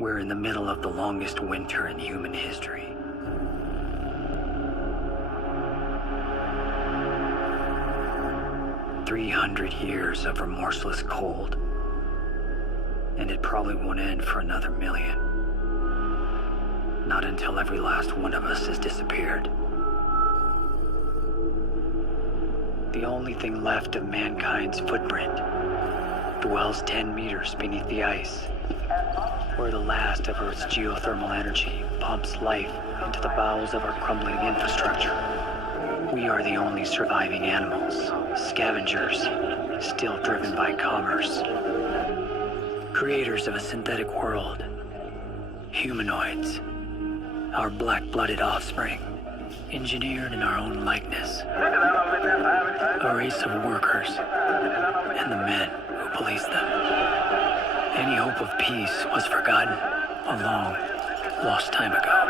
We're in the middle of the longest winter in human history. "300 years of remorseless cold. And it probably won't end for another million. Not until every last one of us has disappeared. The only thing left of mankind's footprint dwells 10 meters beneath the ice, where the last of Earth's geothermal energy pumps life into the bowels of our crumbling infrastructure. We are the only surviving animals, scavengers, still driven by commerce. Creators of a synthetic world. Humanoids. Our black-blooded offspring. Engineered in our own likeness. A race of workers. And the men who police them. Any hope of peace was forgotten a long, lost time ago.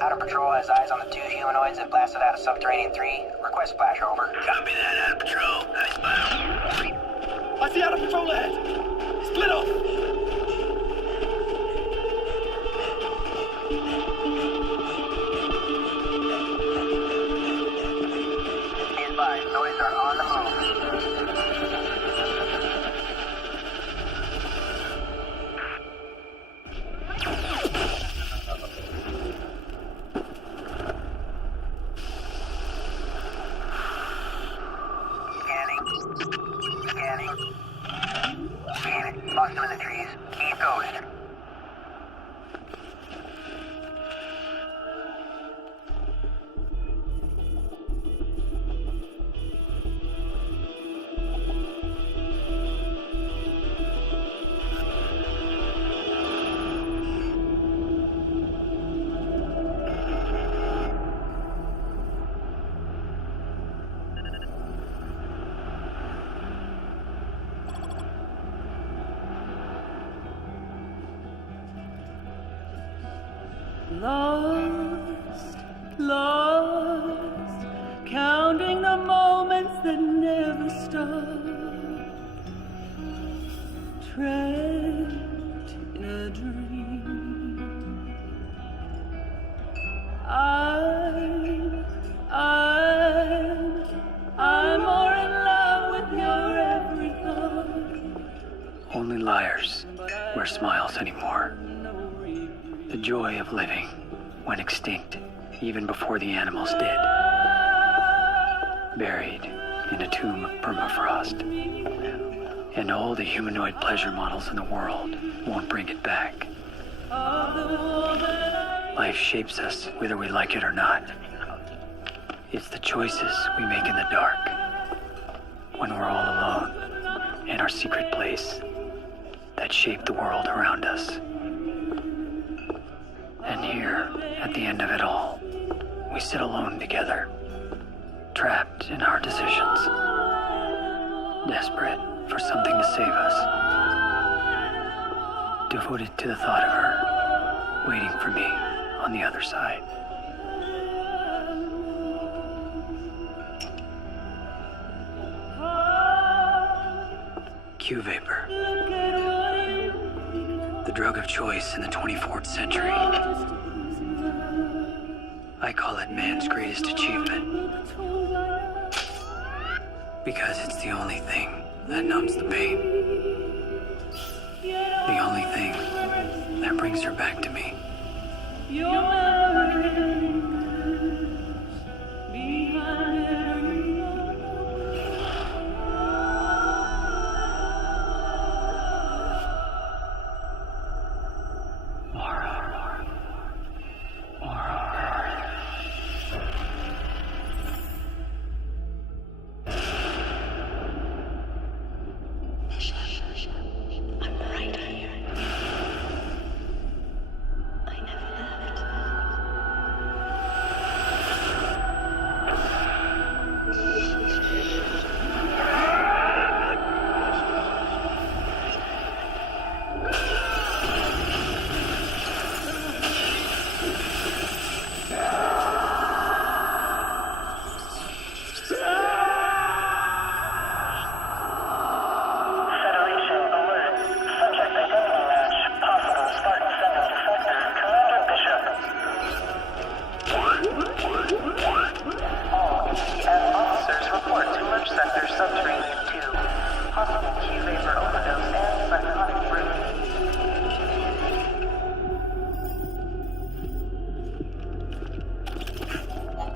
Outer Patrol has eyes on the 2 humanoids that blasted out of Subterranean 3. Request splash, over. Copy that, Outer Patrol. Nice spot. I see Outer Patrol ahead. Split off. Be advised, noids are on the move. Scanning. Lost him in the trees. Keep going. Lost, counting the moments that never stop, trapped in a dream. I'm more in love with your every thought. Only liars wear smiles anymore. The joy of living went extinct even before the animals did. Buried in a tomb of permafrost. And all the humanoid pleasure models in the world won't bring it back. Life shapes us whether we like it or not. It's the choices we make in the dark, when we're all alone in our secret place, that shape the world around us. And here, at the end of it all, we sit alone together, trapped in our decisions, desperate for something to save us, devoted to the thought of her, waiting for me on the other side. Q-Vapor. The drug of choice in the 24th century. I call it man's greatest achievement. Because it's the only thing that numbs the pain. The only thing that brings her back to me. I'm right here. I never left.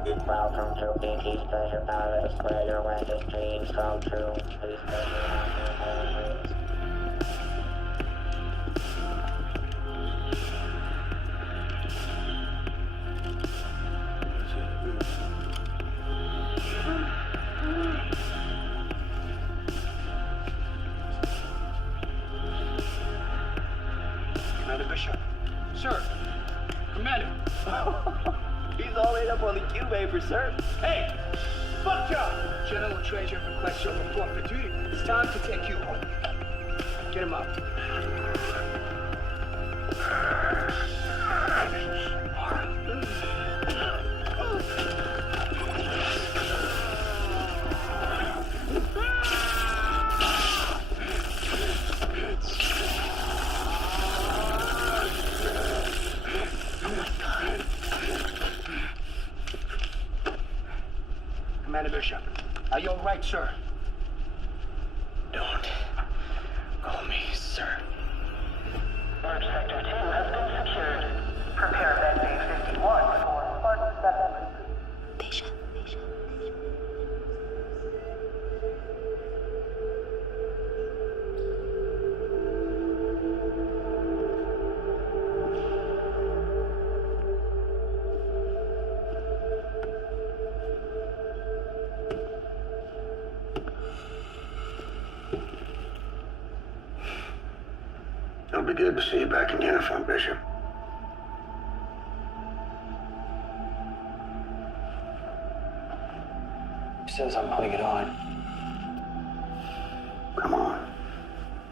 Welcome to BT's Treasure Palace, where your wildest dreams come true. Please stay here. Commander Bishop. Sir. Commander. He's all laid up on the Q paper, sir. Hey! Fuck y'all! General Treasure requests your report for duty. It's time to take you home. Get him up. Commander Bishop, are you all right, sir? Don't call me sir. Merge Sector 2 has been secured. Prepare Med Bay 51 for Spartan 7. It'll be good to see you back in uniform, Bishop. He says I'm putting it on. Come on.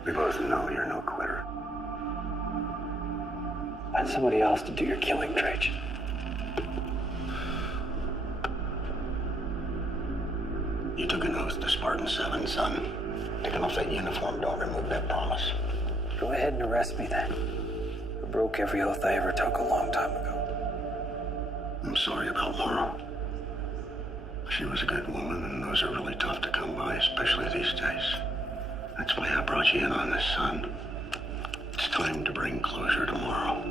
We both know you're no quitter. Find somebody else to do your killing, Trajan. You took an oath to Spartan 7, son. Taking off that uniform don't remove that promise. Go ahead and arrest me then. I broke every oath I ever took a long time ago. I'm sorry about Laura. She was a good woman, and those are really tough to come by, especially these days. That's why I brought you in on this, son. It's time to bring closure tomorrow.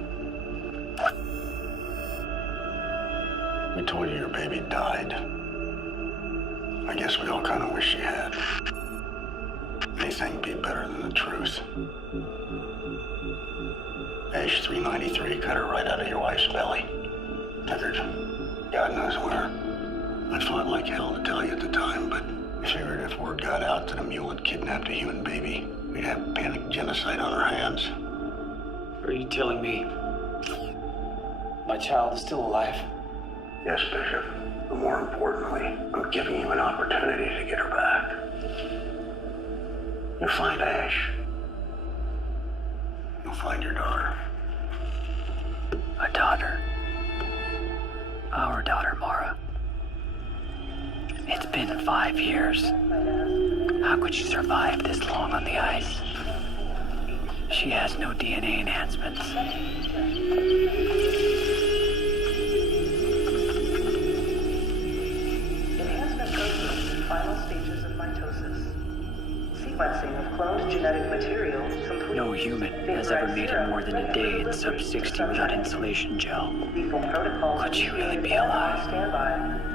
We told you your baby died. I guess we all kind of wish she had. Anything be better than the truth. Ash 393 cut her right out of your wife's belly. Took her to God knows where. I fought like hell to tell you at the time, but I figured if word got out that a mule had kidnapped a human baby, we'd have panic genocide on our hands. Are you telling me my child is still alive? Yes, Bishop. But more importantly, I'm giving you an opportunity to get her back. You find Ash. You'll find your daughter. A daughter. Our daughter, Mara. It's been 5 years. How could she survive this long on the ice? She has no DNA enhancements. Enhancement process in final stages of mitosis. Sequencing of cloned genetic material complete. No human has ever made it more than a day in sub-60 without insulation gel. Lethal protocols. Could she really be alive? Standby.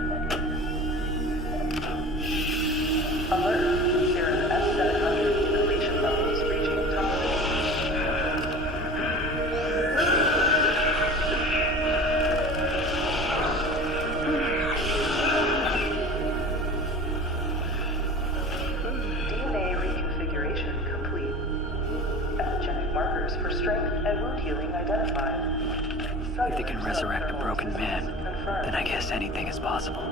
Alert. Serum S700 depletion levels reaching top. DNA reconfiguration complete. Epigenetic markers for strength and wound healing identified. If they can resurrect a broken man, then I guess anything is possible.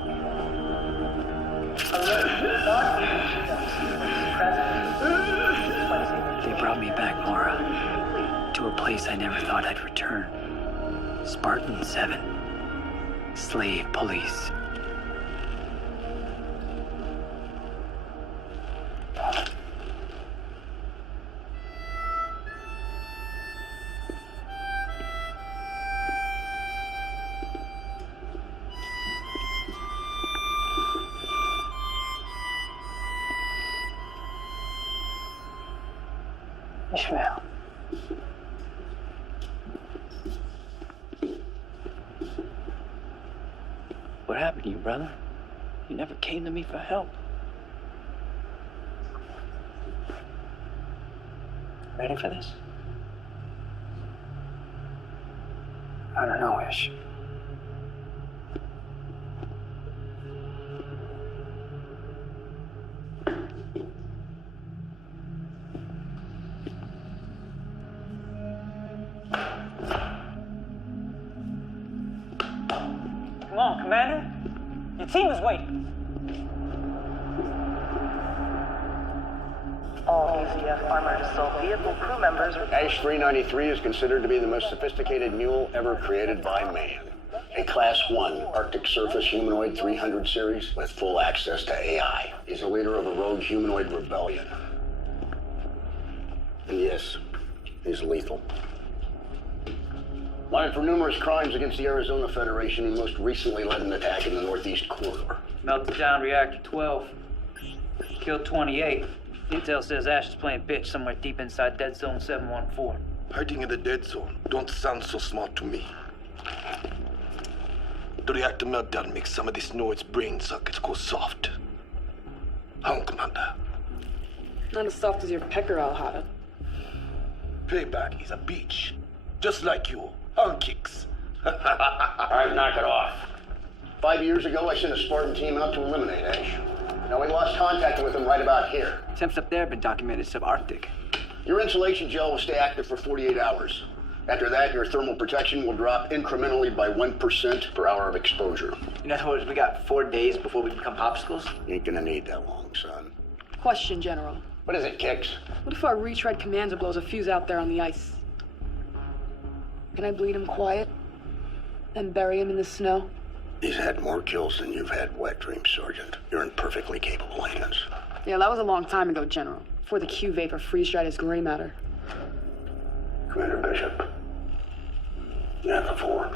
They brought me back, Mara, to a place I never thought I'd return. Spartan 7. Slave police. Ishmael. What happened to you, brother? You never came to me for help. Ready for this? I don't know, Ish. Come on, Commander. Your team is waiting. All ACF armored assault vehicle crew members are... Ash 393 is considered to be the most sophisticated mule ever created by man. A Class 1 Arctic Surface Humanoid 300 series with full access to AI. He's a leader of a rogue humanoid rebellion. And yes, he's lethal. Wanted for numerous crimes against the Arizona Federation, and most recently led an attack in the Northeast Corridor. Melted down Reactor 12. Killed 28. Intel says Ash is playing bitch somewhere deep inside Dead Zone 714. Hiding in the dead zone don't sound so smart to me. The reactor meltdown makes some of this Noid's brain sockets go soft. How, Commander? Not as soft as your pecker, Al-Hada. Payback is a bitch. Just like you. Hung kicks. All right, knock it off. 5 years ago, I sent a Spartan team out to eliminate Ash. Now, we lost contact with him right about here. Attempts up there have been documented subarctic. Your insulation gel will stay active for 48 hours. After that, your thermal protection will drop incrementally by 1% per hour of exposure. In other words, we got 4 days before we become popsicles? You ain't gonna need that long, son. Question, General. What is it, Kix? What if our retread commander blows a fuse out there on the ice? Can I bleed him quiet? Then bury him in the snow? He's had more kills than you've had wet dreams, Sergeant. You're in perfectly capable hands. Yeah, that was a long time ago, General. Before the Q-Vapor freeze-dried his gray matter. Commander Bishop. Yeah, before.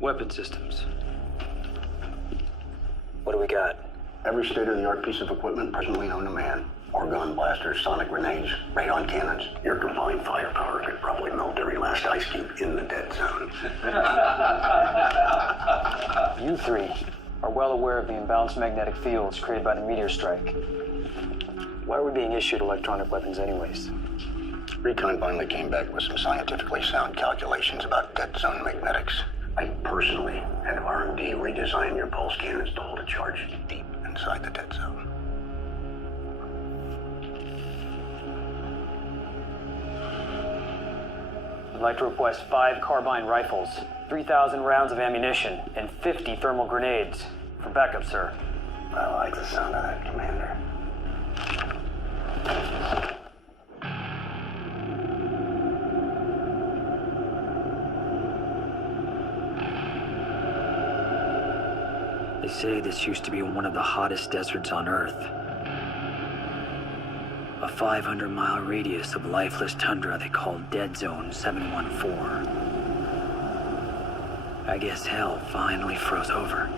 Weapon systems. What do we got? Every state-of-the-art piece of equipment presently known to man. Orgon blasters, sonic grenades, radon cannons. Your combined firepower could probably melt every last ice cube in the dead zone. You three are well aware of the imbalanced magnetic fields created by the meteor strike. Why are we being issued electronic weapons anyways? Recon finally came back with some scientifically sound calculations about dead zone magnetics. I personally had R&D redesign your pulse cannons to hold a charge deep inside the dead zone. I'd like to request 5 carbine rifles, 3,000 rounds of ammunition, and 50 thermal grenades. For backup, sir. I like the sound of that, Commander. They say this used to be one of the hottest deserts on Earth. A 500-mile radius of lifeless tundra they call Dead Zone 714. I guess hell finally froze over.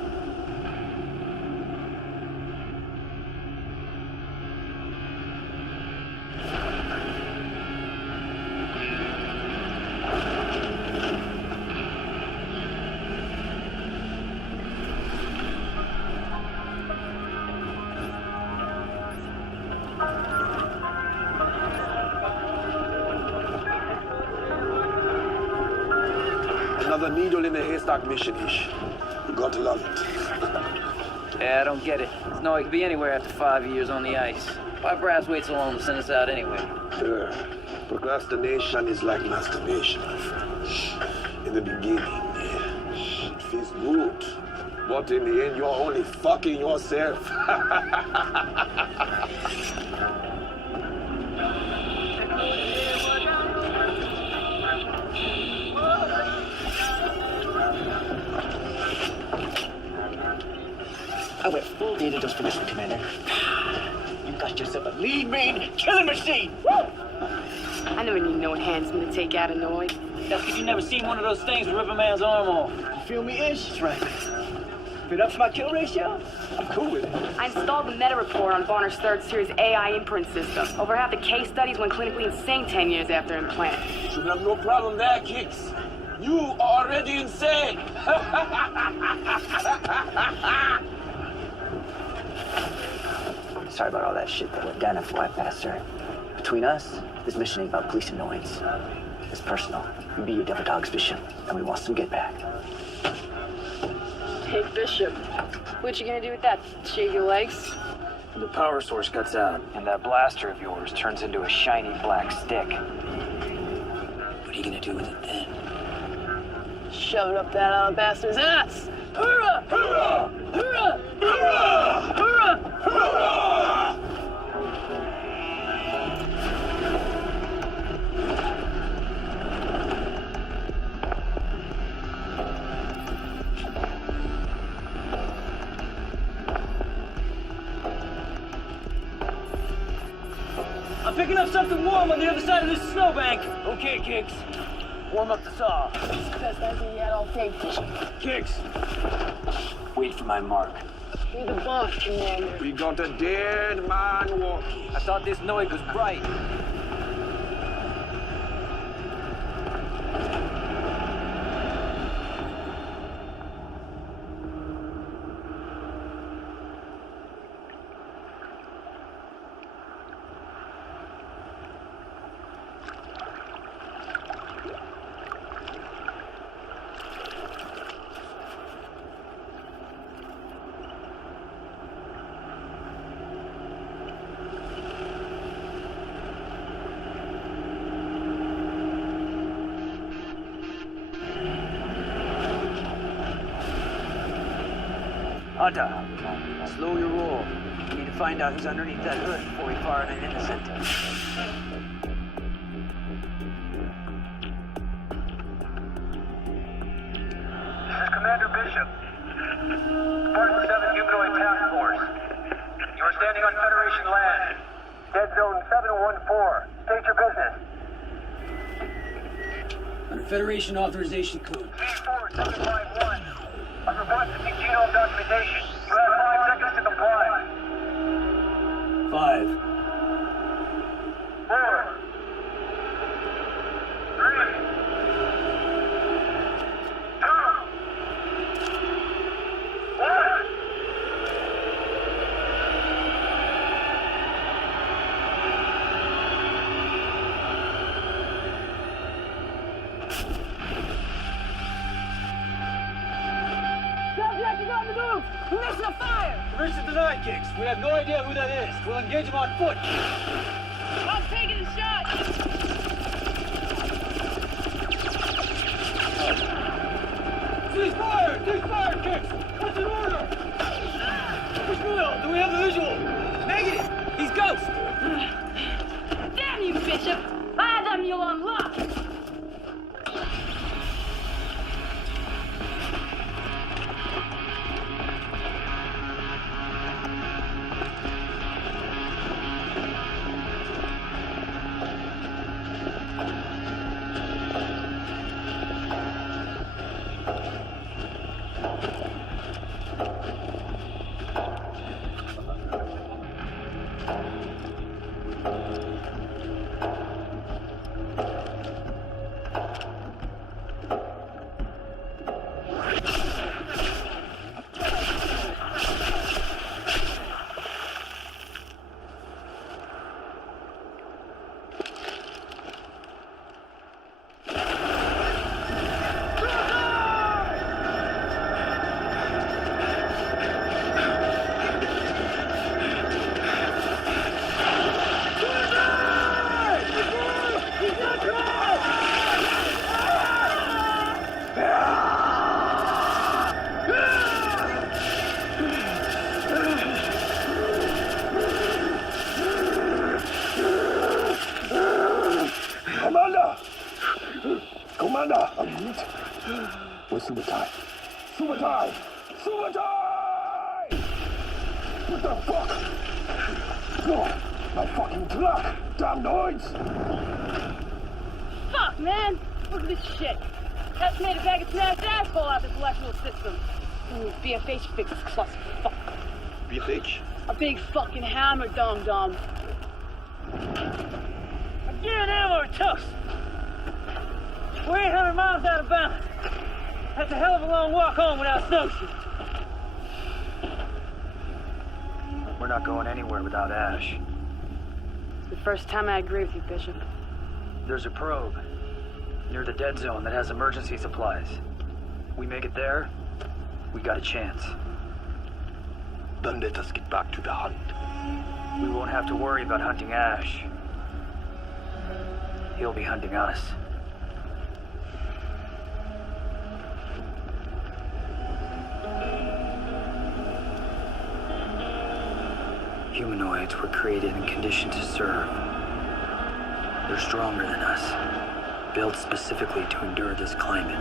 Another needle in the haystack mission, Ish. You got to love it. Yeah, I don't get it. There's no way it could be anywhere after 5 years on the ice. Why Brass wait so long to send us out anyway? Procrastination is like masturbation, my friend. In the beginning, yeah, it feels good. But in the end, you're only fucking yourself. I went full data just for this one, Commander. You got yourself a lead brain killing machine! Woo! I never need no enhancement to take out a Noid. That's because you never seen one of those things rip a man's arm off. You feel me, Ish? That's right. If it ups my kill ratio, I'm cool with it. I installed the meta report on Bonner's third series AI imprint system. Over half the case studies went clinically insane 10 years after implant. Should have no problem there, Kicks. You are already insane. Sorry about all that shit that went down at Fly Passer. Between us, this mission ain't about police annoyance. It's personal. We be your devil dogs, Bishop, and we want some get back. Hey, Bishop. What you gonna do with that? Shave your legs? The power source cuts out, and that blaster of yours turns into a shiny black stick. What are you gonna do with it then? Shove it up that bastard's ass! Hoorah! Hoorah! Hoorah! Hoorah! Hoorah! Hoorah! I'm picking up something warm on the other side of this snowbank. Okay, Kicks. Warm up the saw. Best idea yet, I'll take it. Kicks. Wait for my mark. Be the boss, Commander. We got a dead man walking. I thought this noise was bright. Hunter, slow your roll. We need to find out who's underneath that hood before we fire an innocent. This is Commander Bishop. Spartan 7 Humanoid Task Force. You are standing on Federation land. Dead Zone 714. State your business. Under Federation authorization code. C4751. I'm requesting genome documentation. You have 5 seconds to comply. 5. 4. 3. 2. 1. Permission to fire! Permission denied, Kicks. We have no idea who that is. We'll engage him on foot. I'm taking a shot! Cease fire! Cease fire, Kicks! What's an order? Ishmael, do we have the visual? Negative! He's Ghost! Damn you, Bishop! I had them you on lock! Commander! Where's Subutai? Subutai! Subutai! What the fuck? God, my fucking truck! Damn noise! Fuck, man! Look at this shit. Estimated bag of smashed asphalt out this electrical system. Ooh, BFH fixes clusterfuck. BFH? A big fucking hammer, dum-dum. Again, ammo toast. We're 800 miles out of bounds. That's a hell of a long walk home without snowshoes. We're not going anywhere without Ash. It's the first time I agree with you, Bishop. There's a probe near the dead zone that has emergency supplies. We make it there, we got a chance. Then let us get back to the hunt. We won't have to worry about hunting Ash. He'll be hunting us. Humanoids were created and conditioned to serve. They're stronger than us, built specifically to endure this climate.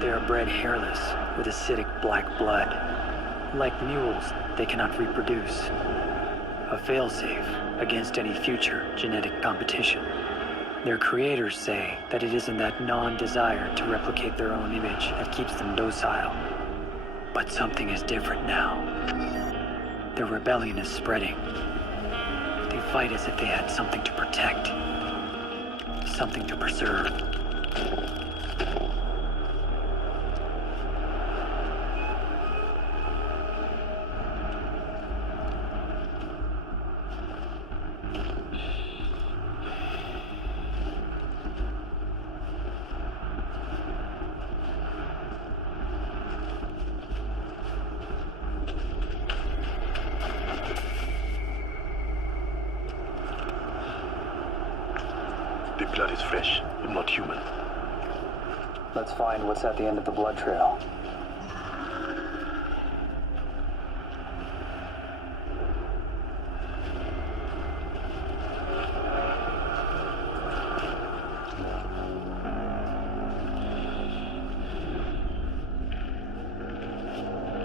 They are bred hairless, with acidic black blood. Like mules, they cannot reproduce. A failsafe against any future genetic competition. Their creators say that it isn't that non-desire to replicate their own image that keeps them docile. But something is different now. Their rebellion is spreading. They fight as if they had something to protect, something to preserve. The blood is fresh, but not human. Let's find what's at the end of the blood trail.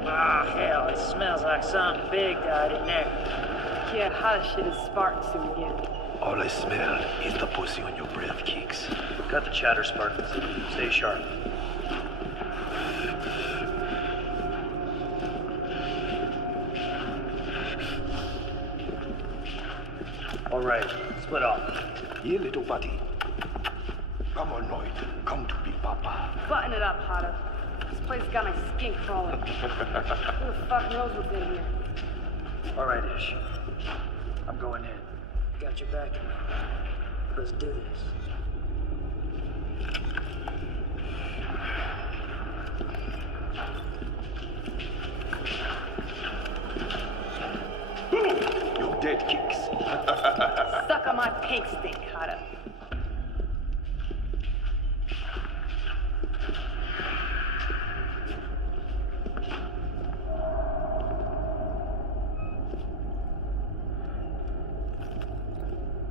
Ah, hell, it smells like something big died in there. Yeah, how the shit is Spartan soon again. All I smell is the pussy on your breath, Kicks. Cut the chatter, Spartans. Stay sharp. All right, split off. Here, little buddy. Come on, Lloyd. Come to Big Papa. Button it up, Hada. This place got my skin crawling. Who the fuck knows what's in here? All right, Ish. I'm going in. Got your back. Let's do this. You're dead, Kicks. Suck on my pink stick, Hada.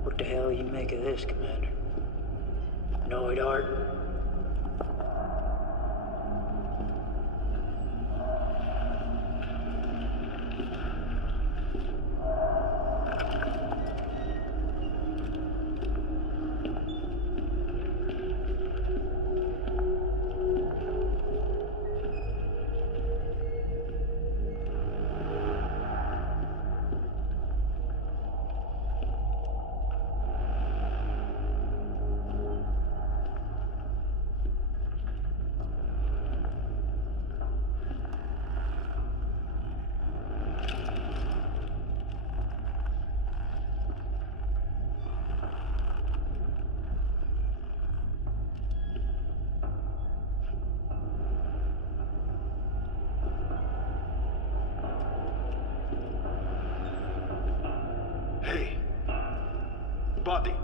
What the hell you make of this, Commander? Noid art? Hey. Buddy.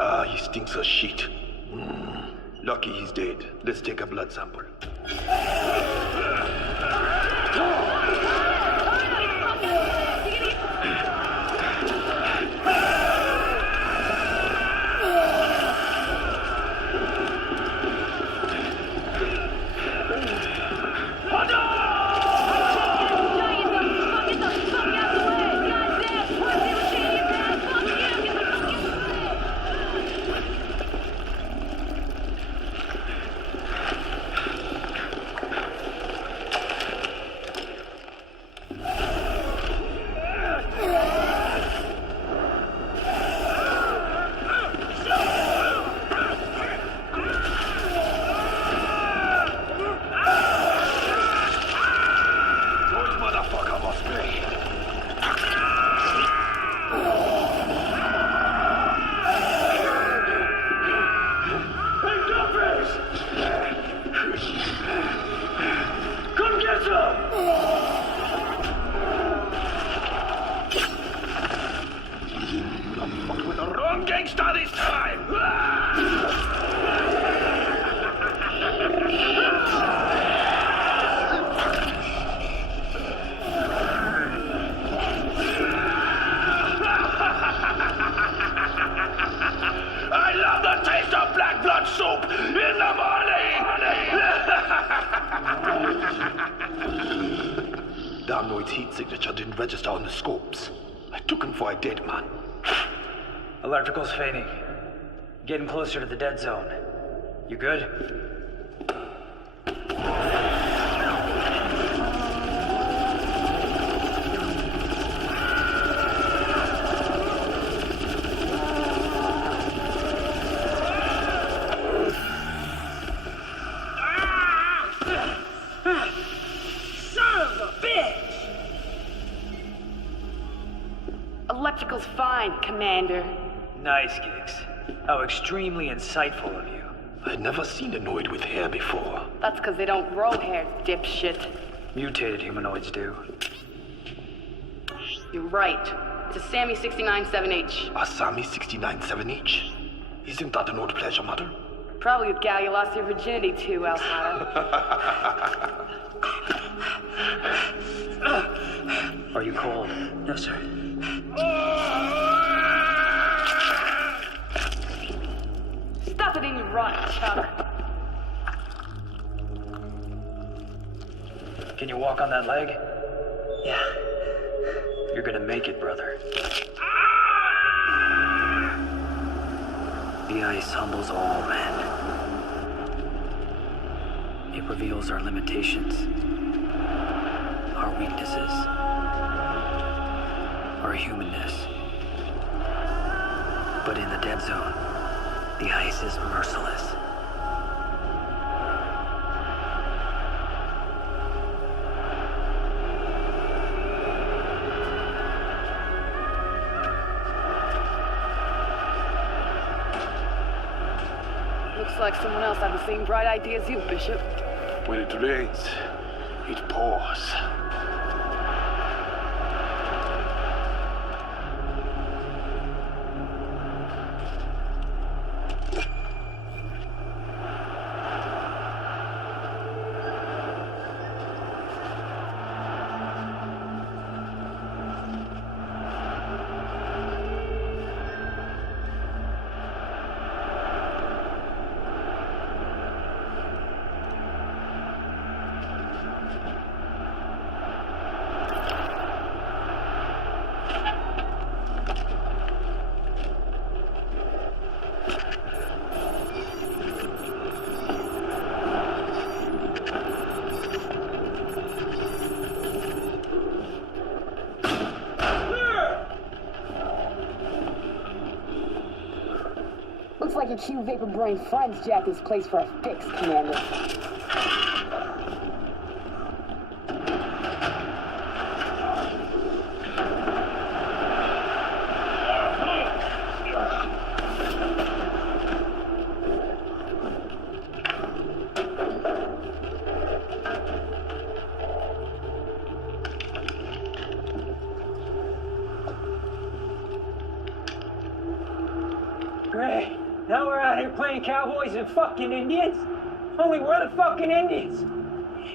Ah, he stinks of shit. Lucky he's dead. Let's take a blood sample. some gangster this time! I love the taste of black blood soup in the morning! Darnoid's heat signature didn't register on the scopes. I took him for a dead man. Electrical's fading. Getting closer to the dead zone. You good? Electrical's fine, Commander. Nice, Giggs. How extremely insightful of you. I'd never seen a Noid with hair before. That's because they don't grow hair, dipshit. Mutated humanoids do. You're right. It's a Sammy 69-7H. A Sammy 69-7H? Isn't that an old pleasure matter? Probably with gal you lost your virginity to, Alhada. Are you cold? No, sir. Stuff it in your run, Chuck. Can you walk on that leg? Yeah. You're gonna make it, brother. The ice humbles all men. It reveals our limitations, our weaknesses, our humanness. But in the dead zone, the ice is merciless. Looks like someone else had the same bright idea as you, Bishop. When it rains, it pours. Looks like your Q Vapor Brain friends jacked this place for a fix, Commander. Great. Now we're out here playing cowboys and fucking Indians? Only we're the fucking Indians.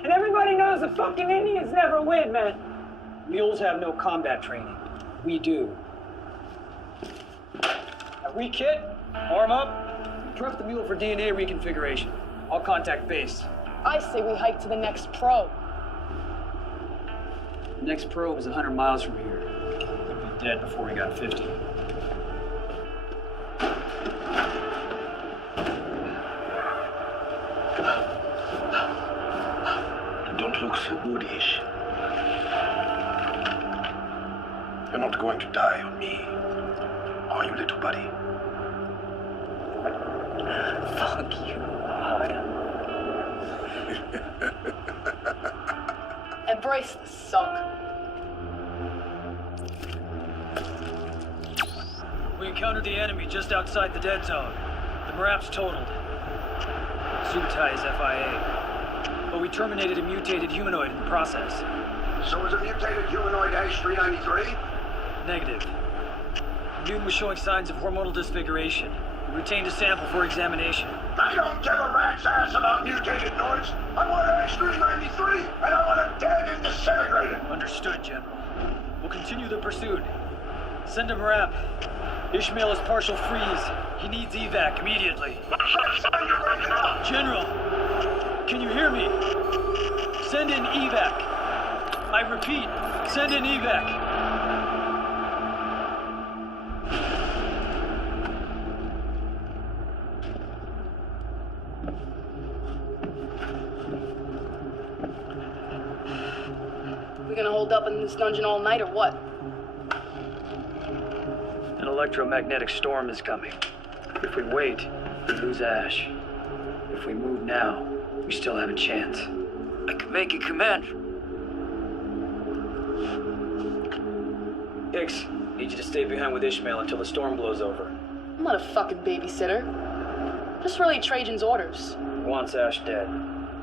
And everybody knows the fucking Indians never win, man. Mules have no combat training. We do. Now re-kit, arm up, prep the mule for DNA reconfiguration. I'll contact base. I say we hike to the next probe. The next probe is 100 miles from here. We'd be dead before we got 50. Don't look so goodish. You're not going to die on me, are you, little buddy? Fuck you, Alhada. Embrace the suck. We encountered the enemy just outside the dead zone. The MRAP's totaled. Zutai is FIA. But we terminated a mutated humanoid in the process. So is a mutated humanoid H-393? Negative. Newton was showing signs of hormonal disfiguration. We retained a sample for examination. I don't give a rat's ass about mutated noise. I want an X-393, and I want it dead and disintegrated. Understood, General. We'll continue the pursuit. Send him rep. Ishmael is partial freeze. He needs evac immediately. General, can you hear me? Send in evac. I repeat, send in evac. We gonna hold up in this dungeon all night or what? An electromagnetic storm is coming. If we wait, we lose Ash. If we move now, we still have a chance. I can make it, Commander. Hicks, need you to stay behind with Ishmael until the storm blows over. I'm not a fucking babysitter. Just relay Trajan's orders. Wants Ash dead.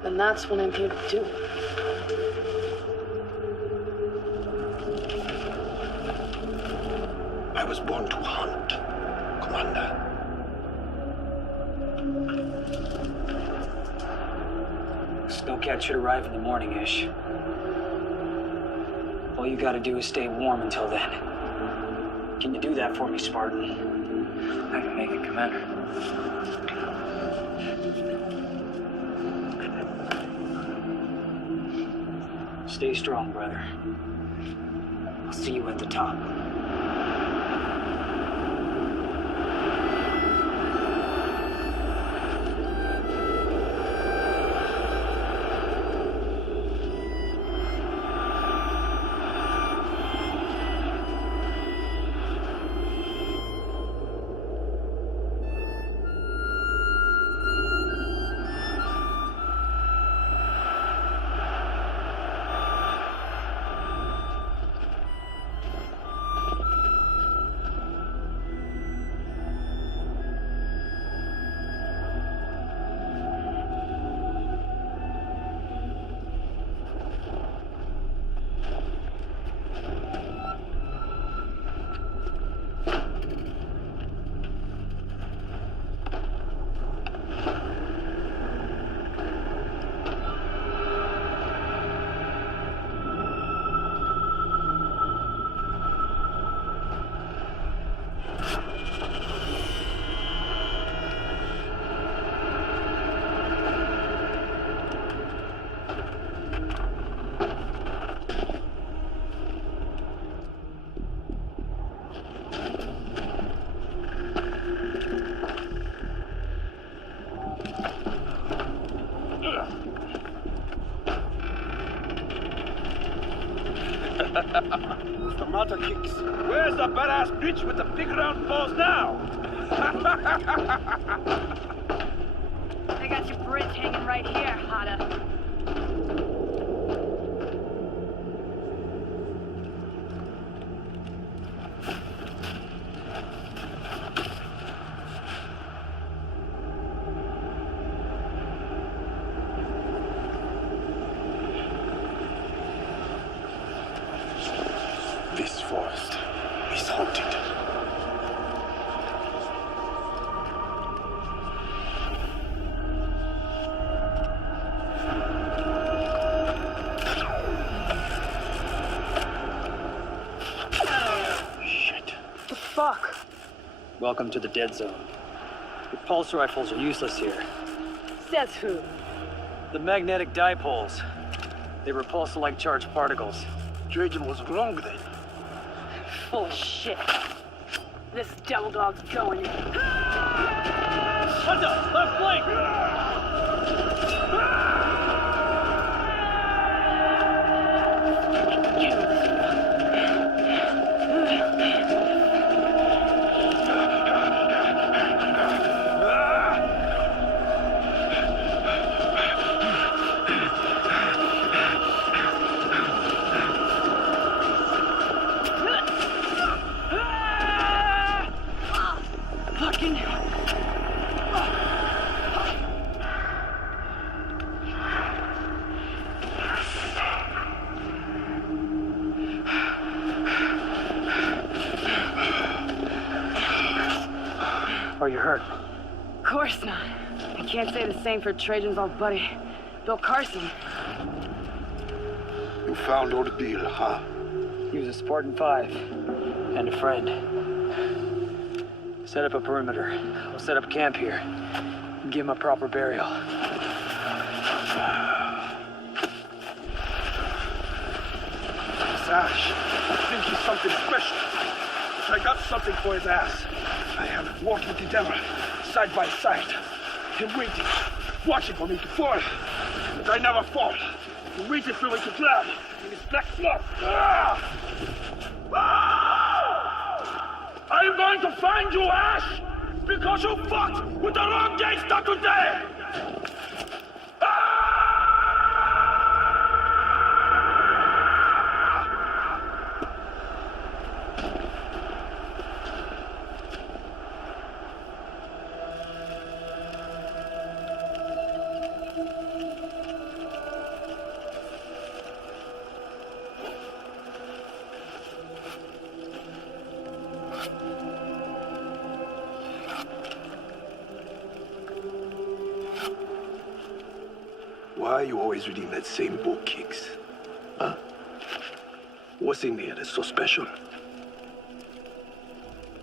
And that's what I'm here to do. I was born to hunt, Commander. Snowcat should arrive in the morning, Ish. All you gotta do is stay warm until then. Can you do that for me, Spartan? I can make it, Commander. Stay strong, brother. I'll see you at the top. What's the matter, Kicks? Where's the badass bitch with the big round balls now? I got your bridge hanging right here, Hada. This forest is haunted. Shit. The fuck? Welcome to the dead zone. Your pulse rifles are useless here. Says who? The magnetic dipoles. They repulse light charged particles. Trajan was wrong then. Full of shit. This devil dog's going in. Hunter, left flank! Are you hurt? Of course not. I can't say the same for Trajan's old buddy, Bill Carson. You found Ordeal, huh? He was a Spartan 5 and a friend. Set up a perimeter. We'll set up camp here and give him a proper burial. Ash, I think he's something special. But I got something for his ass. I have walked with the devil, side by side. Him waiting, watching for me to fall. But I never fall. He waited for me to grab in his black glove. I'm going to find you, Ash! Because you fucked with the wrong gangster today! Why are you always reading that same book, Kicks? Huh? What's in there that's so special?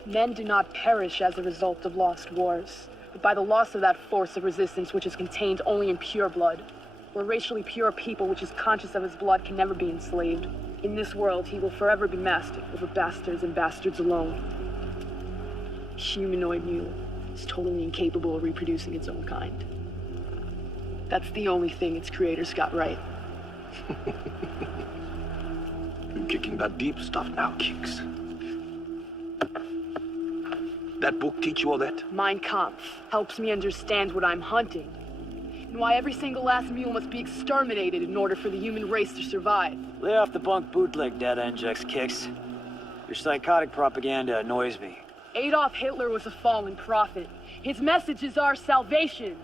Men do not perish as a result of lost wars, but by the loss of that force of resistance which is contained only in pure blood. Where racially pure people which is conscious of his blood can never be enslaved. In this world, he will forever be master over bastards and bastards alone. Humanoid mule is totally incapable of reproducing its own kind. That's the only thing its creators got right. You're kicking that deep stuff now, Kicks. That book teach you all that? Mein Kampf helps me understand what I'm hunting, and why every single last mule must be exterminated in order for the human race to survive. Lay off the bunk bootleg data injects, Kicks. Your psychotic propaganda annoys me. Adolf Hitler was a fallen prophet. His message is our salvation.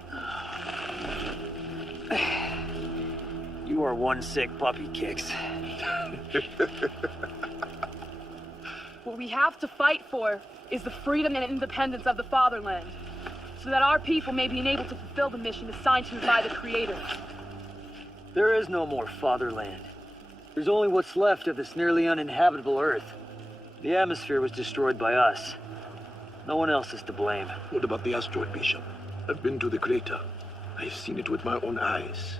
You are one sick puppy, Kicks. What we have to fight for is the freedom and independence of the fatherland, so that our people may be enabled to fulfill the mission assigned to us by the Creator. There is no more fatherland. There's only what's left of this nearly uninhabitable Earth. The atmosphere was destroyed by us. No one else is to blame. What about the asteroid, Bishop? I've been to the crater. I've seen it with my own eyes.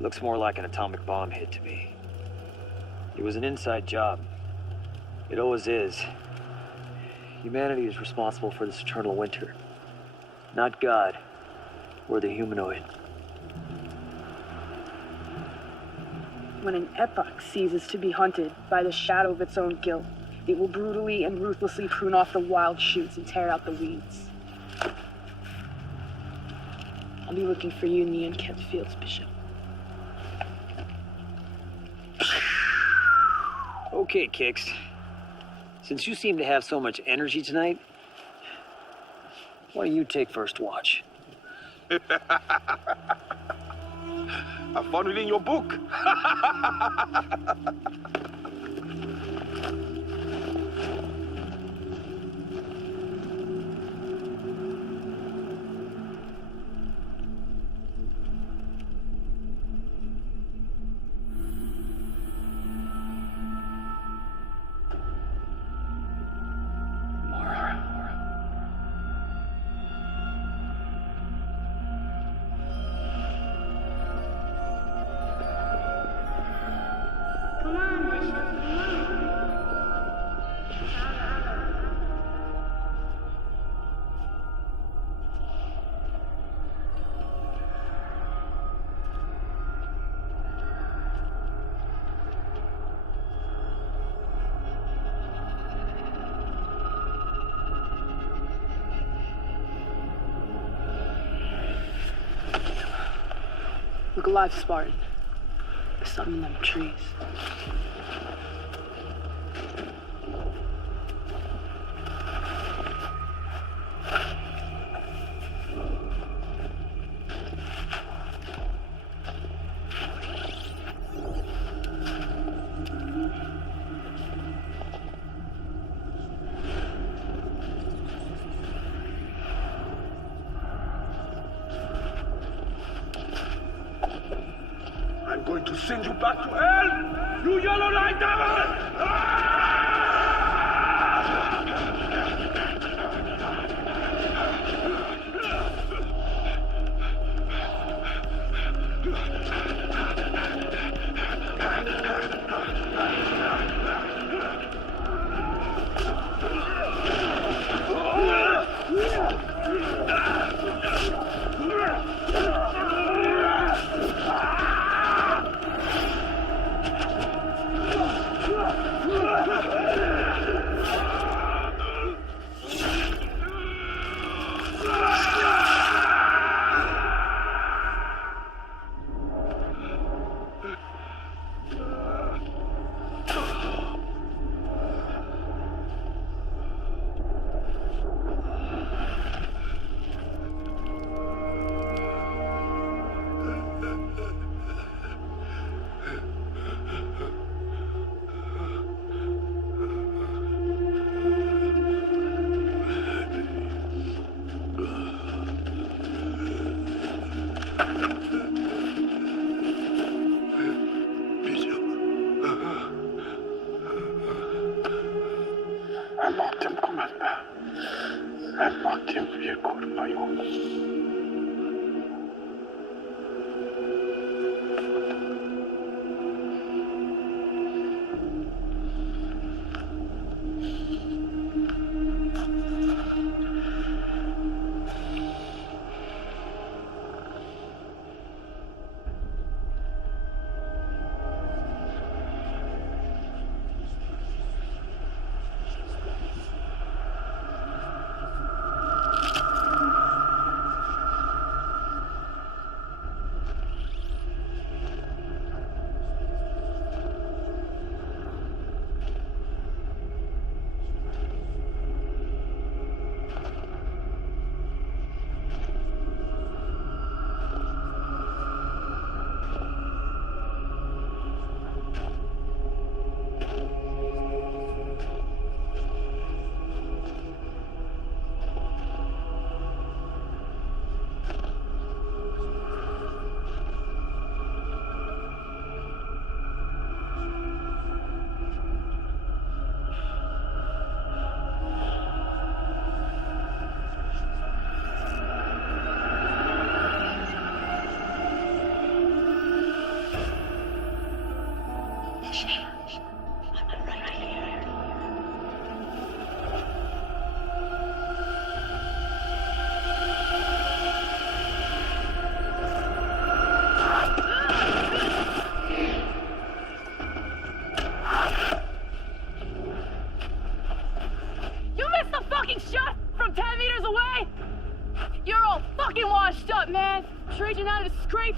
Looks more like an atomic bomb hit to me. It was an inside job. It always is. Humanity is responsible for this eternal winter. Not God, or the humanoid. When an epoch ceases to be hunted by the shadow of its own guilt, it will brutally and ruthlessly prune off the wild shoots and tear out the weeds. I'll be looking for you in the unkept fields, Bishop. Okay, Kicks. Since you seem to have so much energy tonight, why don't you take first watch? I found it in your book. Look alive, Spartan. There's something in them trees. send you back to hell! You yellow light devil!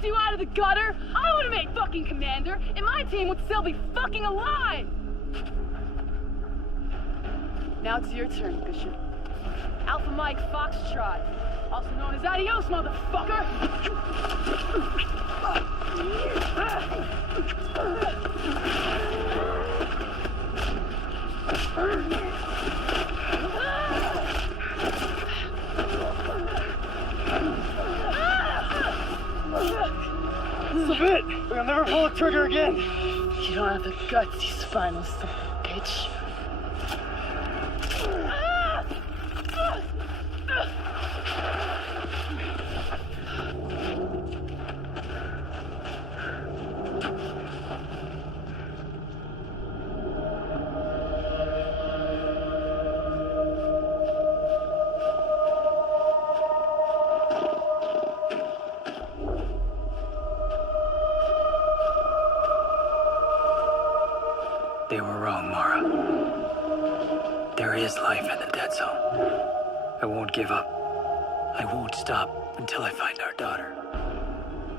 You out of the gutter? I would have made fucking commander, and my team would still be fucking alive! Now it's your turn, Bishop. Alpha Mike Foxtrot, also known as Adios, motherfucker! This is it! We'll never pull the trigger again! You don't have the guts, you spineless son of a bitch. They were wrong, Mara. There is life in the dead zone. I won't give up. I won't stop until I find our daughter.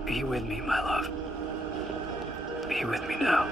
Be with me, my love. Be with me now.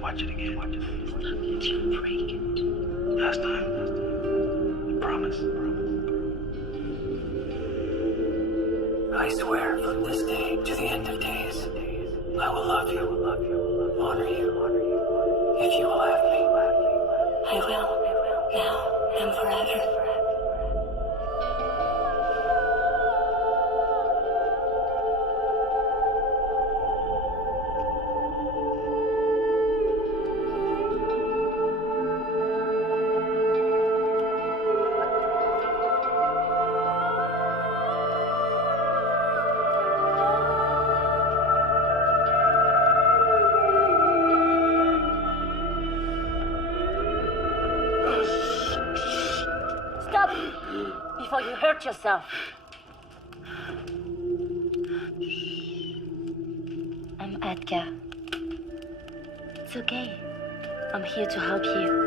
Watch it again. It's your break. Last time. I promise. I swear from this day to the end of days, I will love you, honor you, if you will have me. I will, now and forever. Before you hurt yourself. I'm Edgar. It's okay. I'm here to help you.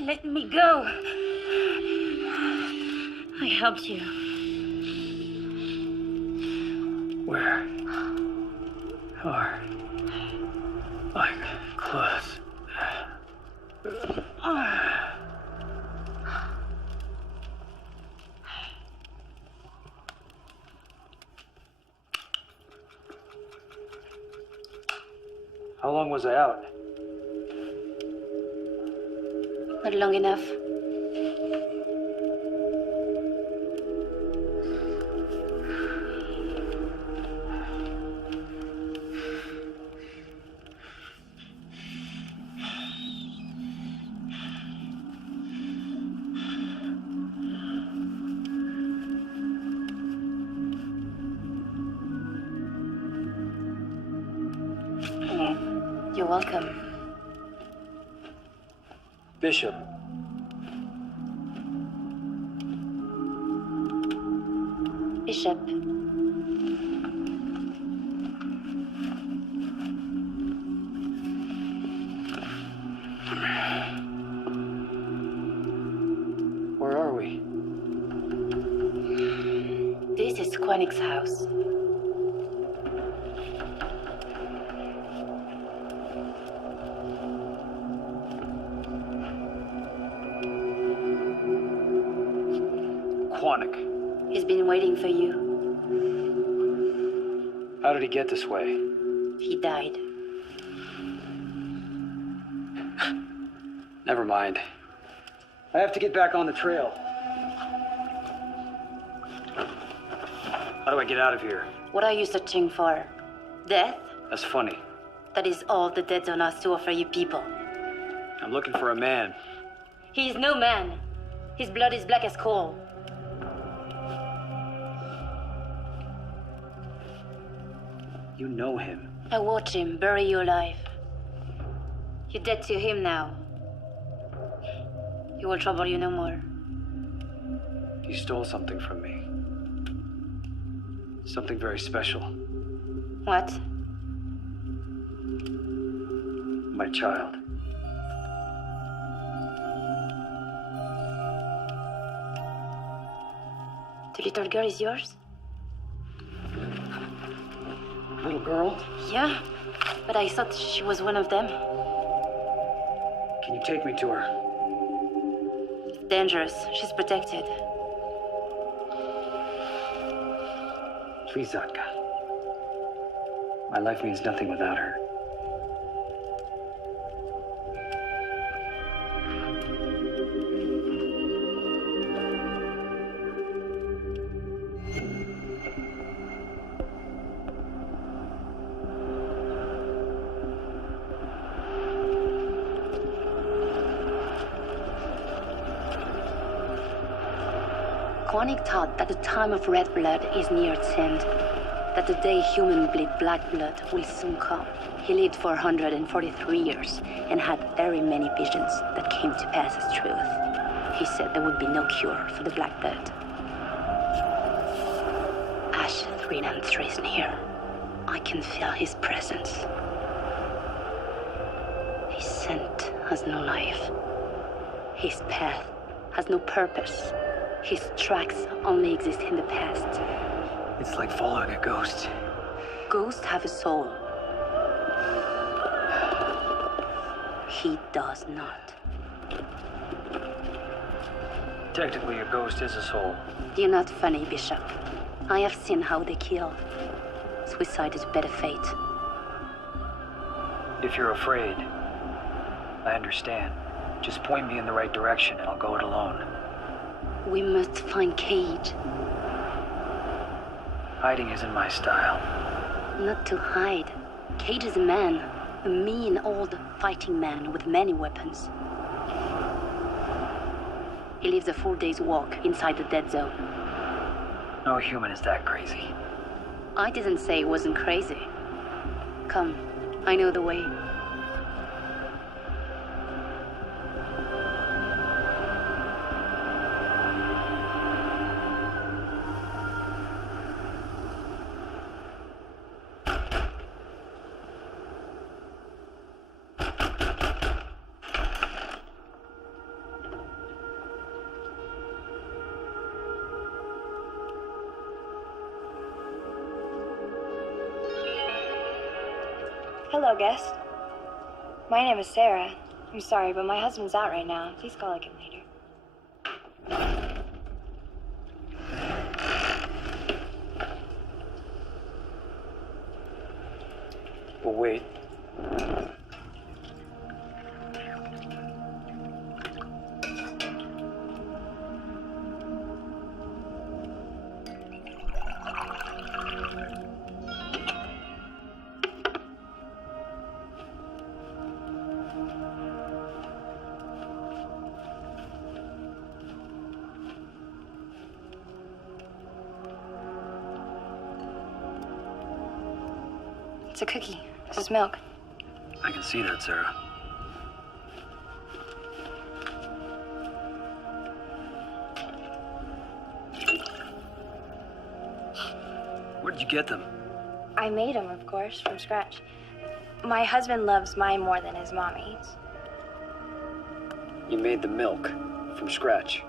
Let me go. help you. Where are my clothes? How long was I out? Not long enough. You're welcome. Bishop. Bishop. Where are we? This is Quanix's house. Quanic. He's been waiting for you. How did he get this way? He died. Never mind. I have to get back on the trail. How do I get out of here? What are you searching for? Death? That's funny. That is all the Dead Zone has to offer you people. I'm looking for a man. He is no man. His blood is black as coal. You know him. I watched him bury you alive. You're dead to him now. He will trouble you no more. He stole something from me. Something very special. What? My child. The little girl is yours? Little girl? Yeah, but I thought she was one of them. Can you take me to her? It's dangerous. She's protected. Please, Zatka. My life means nothing without her. Quanic thought that the time of red blood is near its end, that the day humans bleed black blood will soon come. He lived for 143 years and had very many visions that came to pass as truth. He said there would be no cure for the black blood. Ash 393 is near. I can feel his presence. His scent has no life. His path has no purpose. His tracks only exist in the past. It's like following a ghost. Ghosts have a soul. He does not. Technically, a ghost is a soul. You're not funny, Bishop. I have seen how they kill. Suicide is a better fate. If you're afraid, I understand. Just point me in the right direction and I'll go it alone. We must find Cage. Hiding isn't my style. Not to hide. Cage is a man. A mean old fighting man with many weapons. He lives a full day's walk inside the Dead Zone. No human is that crazy. I didn't say he wasn't crazy. Come, I know the way. Hello, guest. My name is Sarah. I'm sorry, but my husband's out right now. Please call again later. But wait. It's a cookie. This is milk. I can see that, Sarah. Where did you get them? I made them, of course, from scratch. My husband loves mine more than his mommy's. You made the milk from scratch.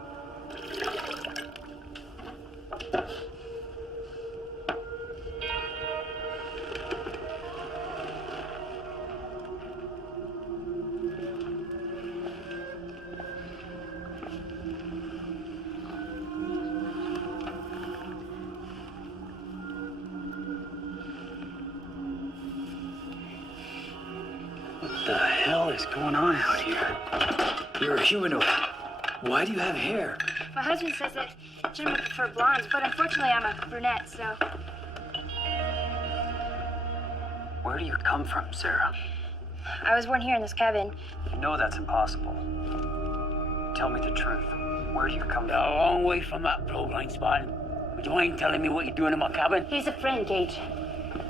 What the hell is going on out here? You're a humanoid. Why do you have hair? My husband says that gentlemen prefer blondes, but unfortunately I'm a brunette, so... Where do you come from, Sarah? I was born here in this cabin. You know that's impossible. Tell me the truth. Where do you come A long way from that proline, Spartan. Would you mind telling me what you're doing in my cabin? He's a friend, Gage.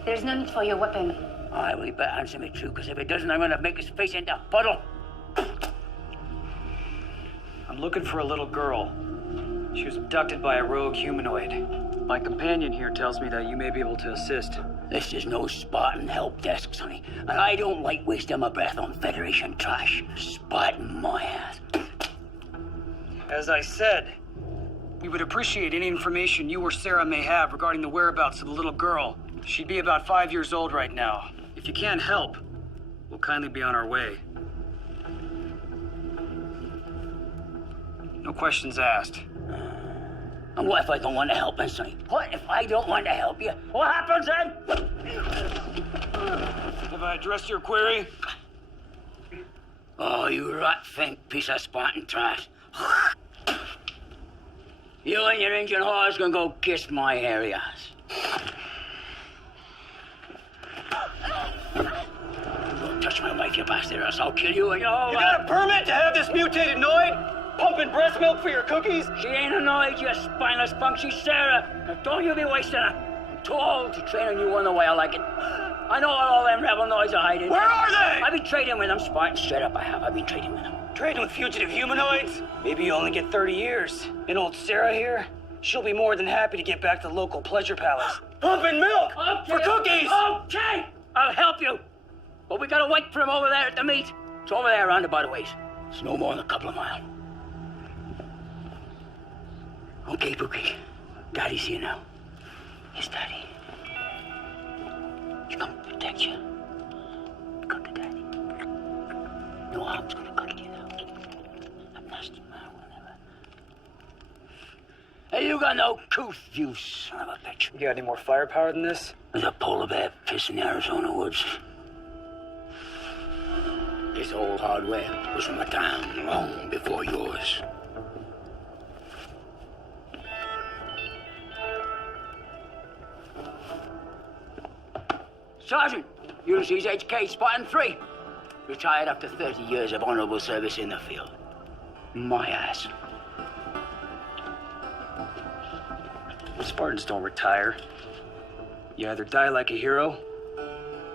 There's no need for your weapon. Aye, well, you better answer me true, because if it doesn't, I'm gonna make his face into a puddle. I'm looking for a little girl. She was abducted by a rogue humanoid. My companion here tells me that you may be able to assist. This is no Spartan help desk, Sonny. And I don't like wasting my breath on Federation trash. Spartan my ass. As I said, we would appreciate any information you or Sarah may have regarding the whereabouts of the little girl. She'd be about 5 years old right now. If you can't help, we'll kindly be on our way. No questions asked. And what if I don't want to help, then, Sonny? What if I don't want to help you? What happens then? Have I addressed your query? Oh, you rat-think piece of Spartan trash. You and your engine whores can go kiss my hairy ass. Don't touch my wife, you bastard, or else I'll kill you and your You got a permit to have this mutated Noid? Pumping breast milk for your cookies? She ain't a Noid, you spineless punk. She's Sarah. Now don't you be wasting her. I'm too old to train on you on the way I like it. I know what all them rebel Noids are hiding. Where are they? I've been trading with them, Spartan. Straight up I have. I've been trading with them. Trading with fugitive humanoids? Maybe you only get 30 years. And old Sarah here, she'll be more than happy to get back to the local pleasure palace. Pumping milk for cookies! Okay, I'll help you. But we gotta wait for him over there at the meet. It's over there around about a ways. It's no more than a couple of miles. Okay, Bookie. Daddy's here now. Yes, Daddy. He's come to protect you. Come to Daddy. No harm's gonna come to you now. I'm nasty man, whatever. Hey, you got no couth, you son of a bitch. You got any more firepower than this? There's a polar bear piss in the Arizona woods. This old hardware was from a town long before yours. Sergeant, Ulysses HK, Spartan 3. Retired after 30 years of honorable service in the field. My ass. Spartans don't retire. You either die like a hero,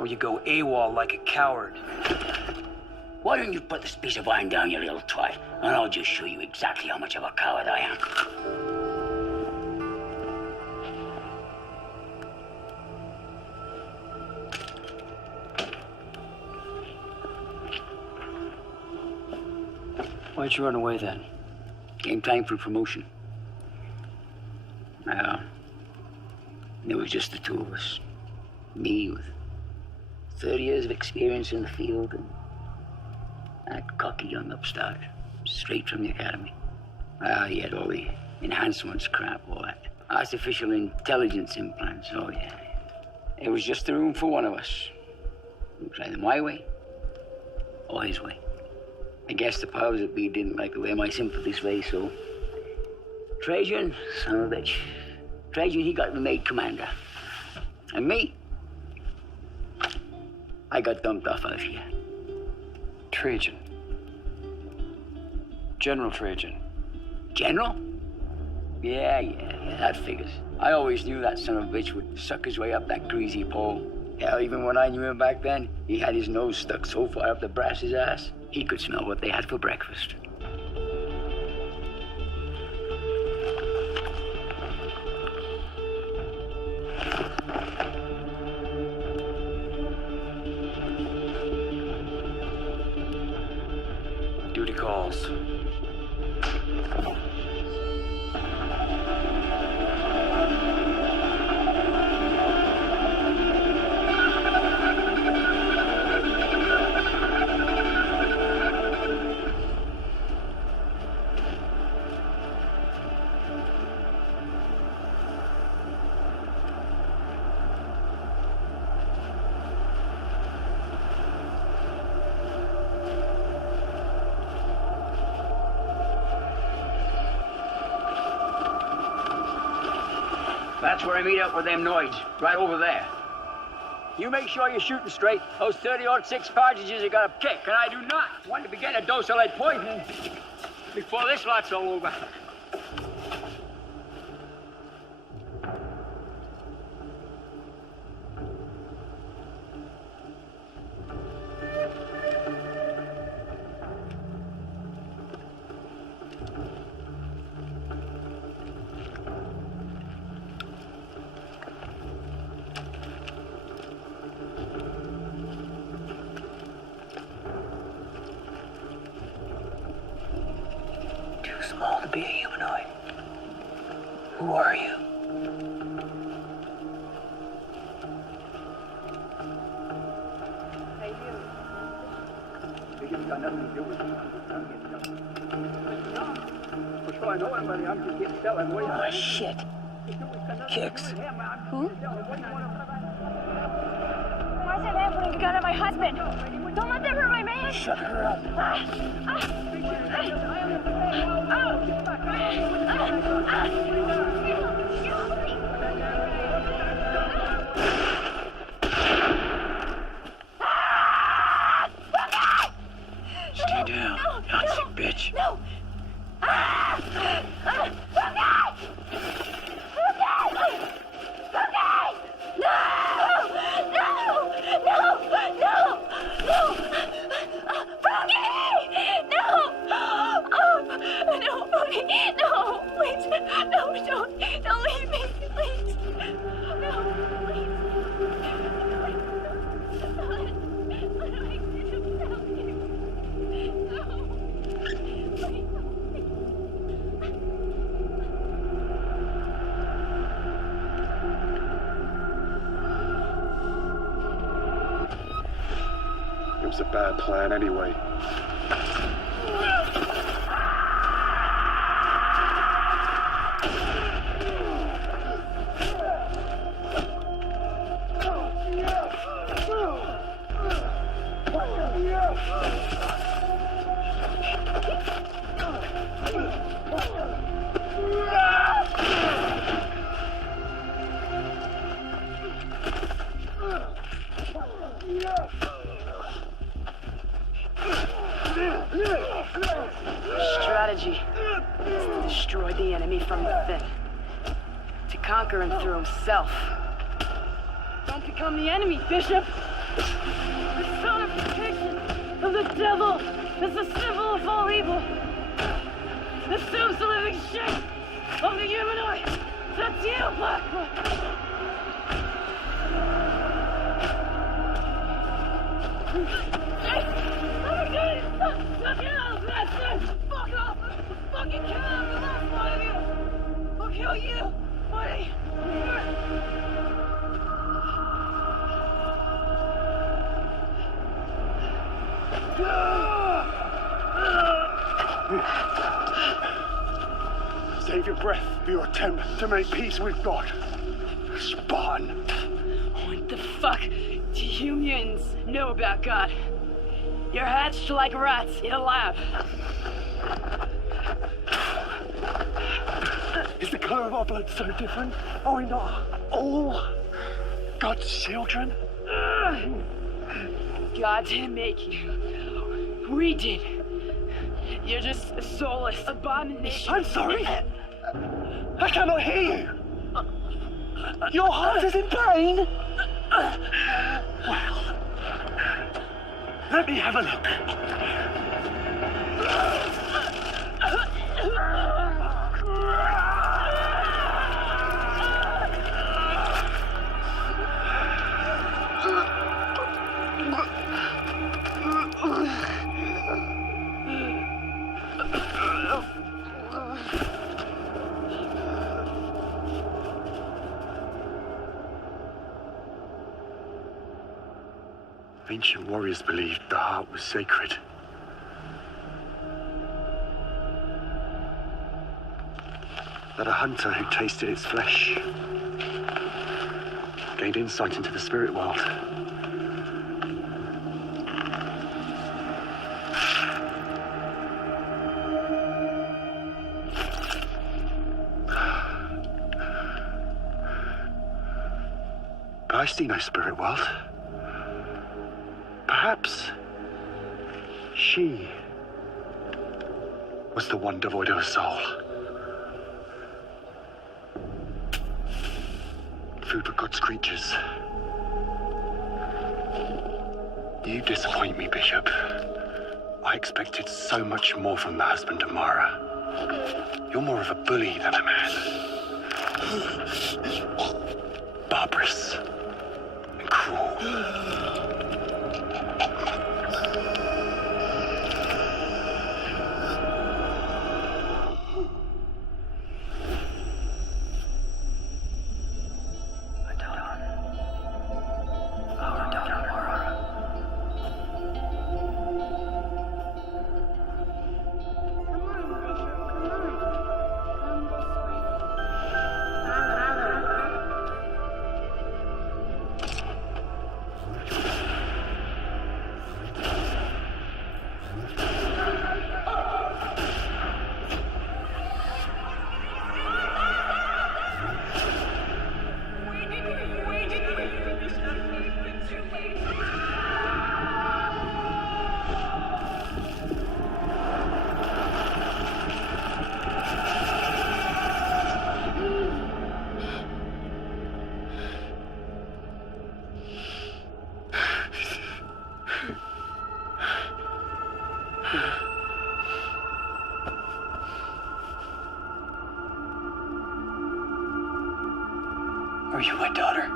or you go AWOL like a coward. Why don't you put this piece of iron down, you little twat, and I'll just show you exactly how much of a coward I am. Why'd you run away then? Came time for promotion. It was just the two of us. Me with 30 years of experience in the field, and that cocky young upstart, straight from the academy. He had all the enhancements crap, all that. Artificial intelligence implants, oh yeah. It was just the room for one of us. It was either my way or his way. I guess the powers that be didn't like the way my sympathies lay, so Trajan, son of a bitch. Trajan, he got me made commander. And me, I got dumped off out of here. Trajan. General Trajan. General? Yeah, that figures. I always knew that son of a bitch would suck his way up that greasy pole. Hell, even when I knew him back then, he had his nose stuck so far up the brass's ass, he could smell what they had for breakfast. Duty calls. That's where I meet up with them Noids, right over there. You make sure you're shooting straight. Those 30-06 cartridges have got a kick, and I do not want to begin a dose of lead poison before this lot's all over. Small to be a humanoid. Who are you? Hey, you. It's got nothing to do with it. For sure I know anybody, I'm just getting selling way. Oh, shit. Kicks. Who? Why is that man putting a gun at my husband? Don't let them hurt my man! Shut her up. Stay down, Nazi bitch. No! Don't leave me, please. No, please. What do I do without you? No, please. It was a bad plan anyway. Strategy is to destroy the enemy from within. To conquer him through himself. Don't become the enemy, Bishop! The personification of the devil is the symbol of all evil. Assumes the living shape of the humanoid. That's you, Blackwood! Fuck off! Fucking kill him! The last one of you! I'll kill you! Buddy! save your breath for your attempt to make peace with God. Spawn. What the fuck do you mutants know about God? You're hatched like rats in a lab. Is the color of our blood so different? Are we not all God's children? God didn't make you. We did. You're just a soulless abomination. I'm sorry. I cannot hear you. Your heart is in pain. Well, let me have a look. Ancient warriors believed the heart was sacred. That a hunter who tasted its flesh gained insight into the spirit world. But I see no spirit world. Perhaps she was the one devoid of a soul. Food for God's creatures. You disappoint me, Bishop. I expected so much more from the husband of Mara. You're more of a bully than a man. Barbarous and cruel. Are you my daughter?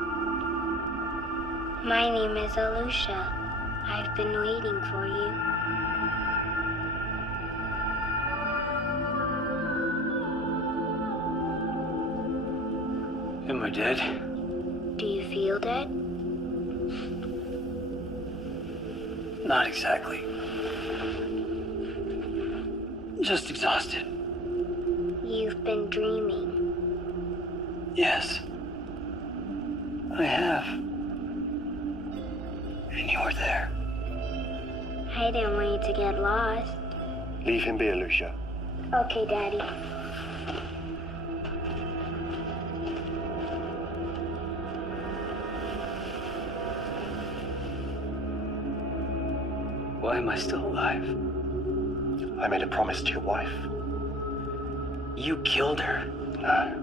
My name is Alusha. I've been waiting for you. Am I dead? Do you feel dead? Not exactly. Just exhausted. You've been dreaming. Yes. I have. And you were there. I didn't want you to get lost. Leave him be, Alusha. Okay, Daddy. Why am I still alive? I made a promise to your wife. You killed her. No.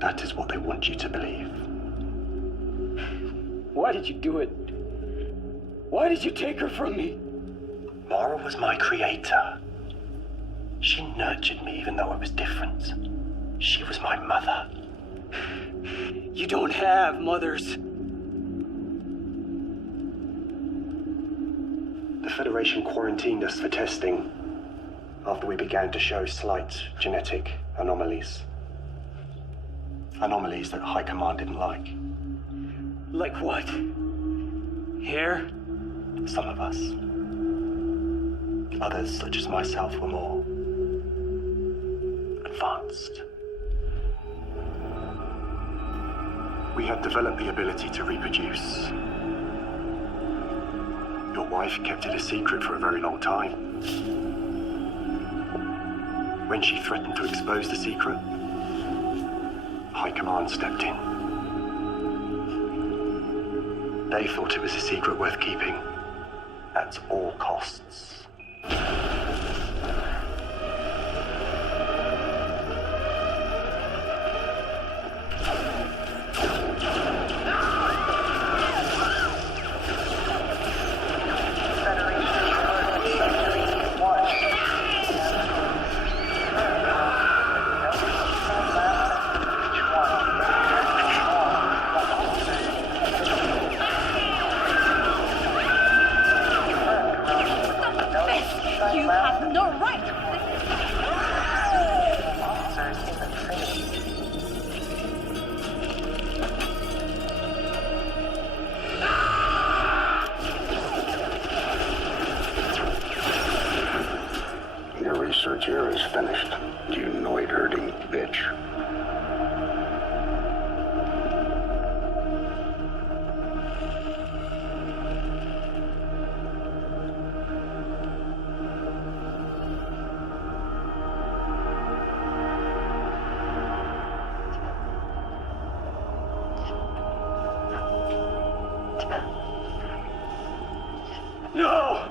That is what they want you to believe. Why did you do it? Why did you take her from me? Mara was my creator. She nurtured me even though I was different. She was my mother. You don't have mothers. The Federation quarantined us for testing after we began to show slight genetic anomalies. Anomalies that High Command didn't like. Like what? Hair? Some of us. Others, such as myself, were more advanced. We had developed the ability to reproduce. Your wife kept it a secret for a very long time. When she threatened to expose the secret, High Command stepped in. They thought it was a secret worth keeping at all costs. Here is finished, you noid-herding bitch. No!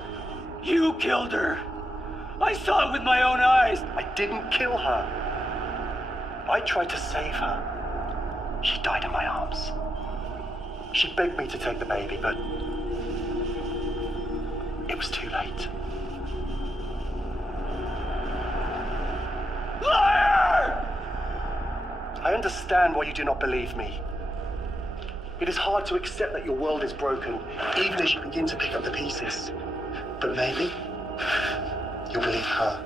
You killed her! I saw it with my own eyes! I didn't kill her. I tried to save her. She died in my arms. She begged me to take the baby, but it was too late. Liar! I understand why you do not believe me. It is hard to accept that your world is broken, even as you begin to pick up the pieces. But maybe you'll believe her.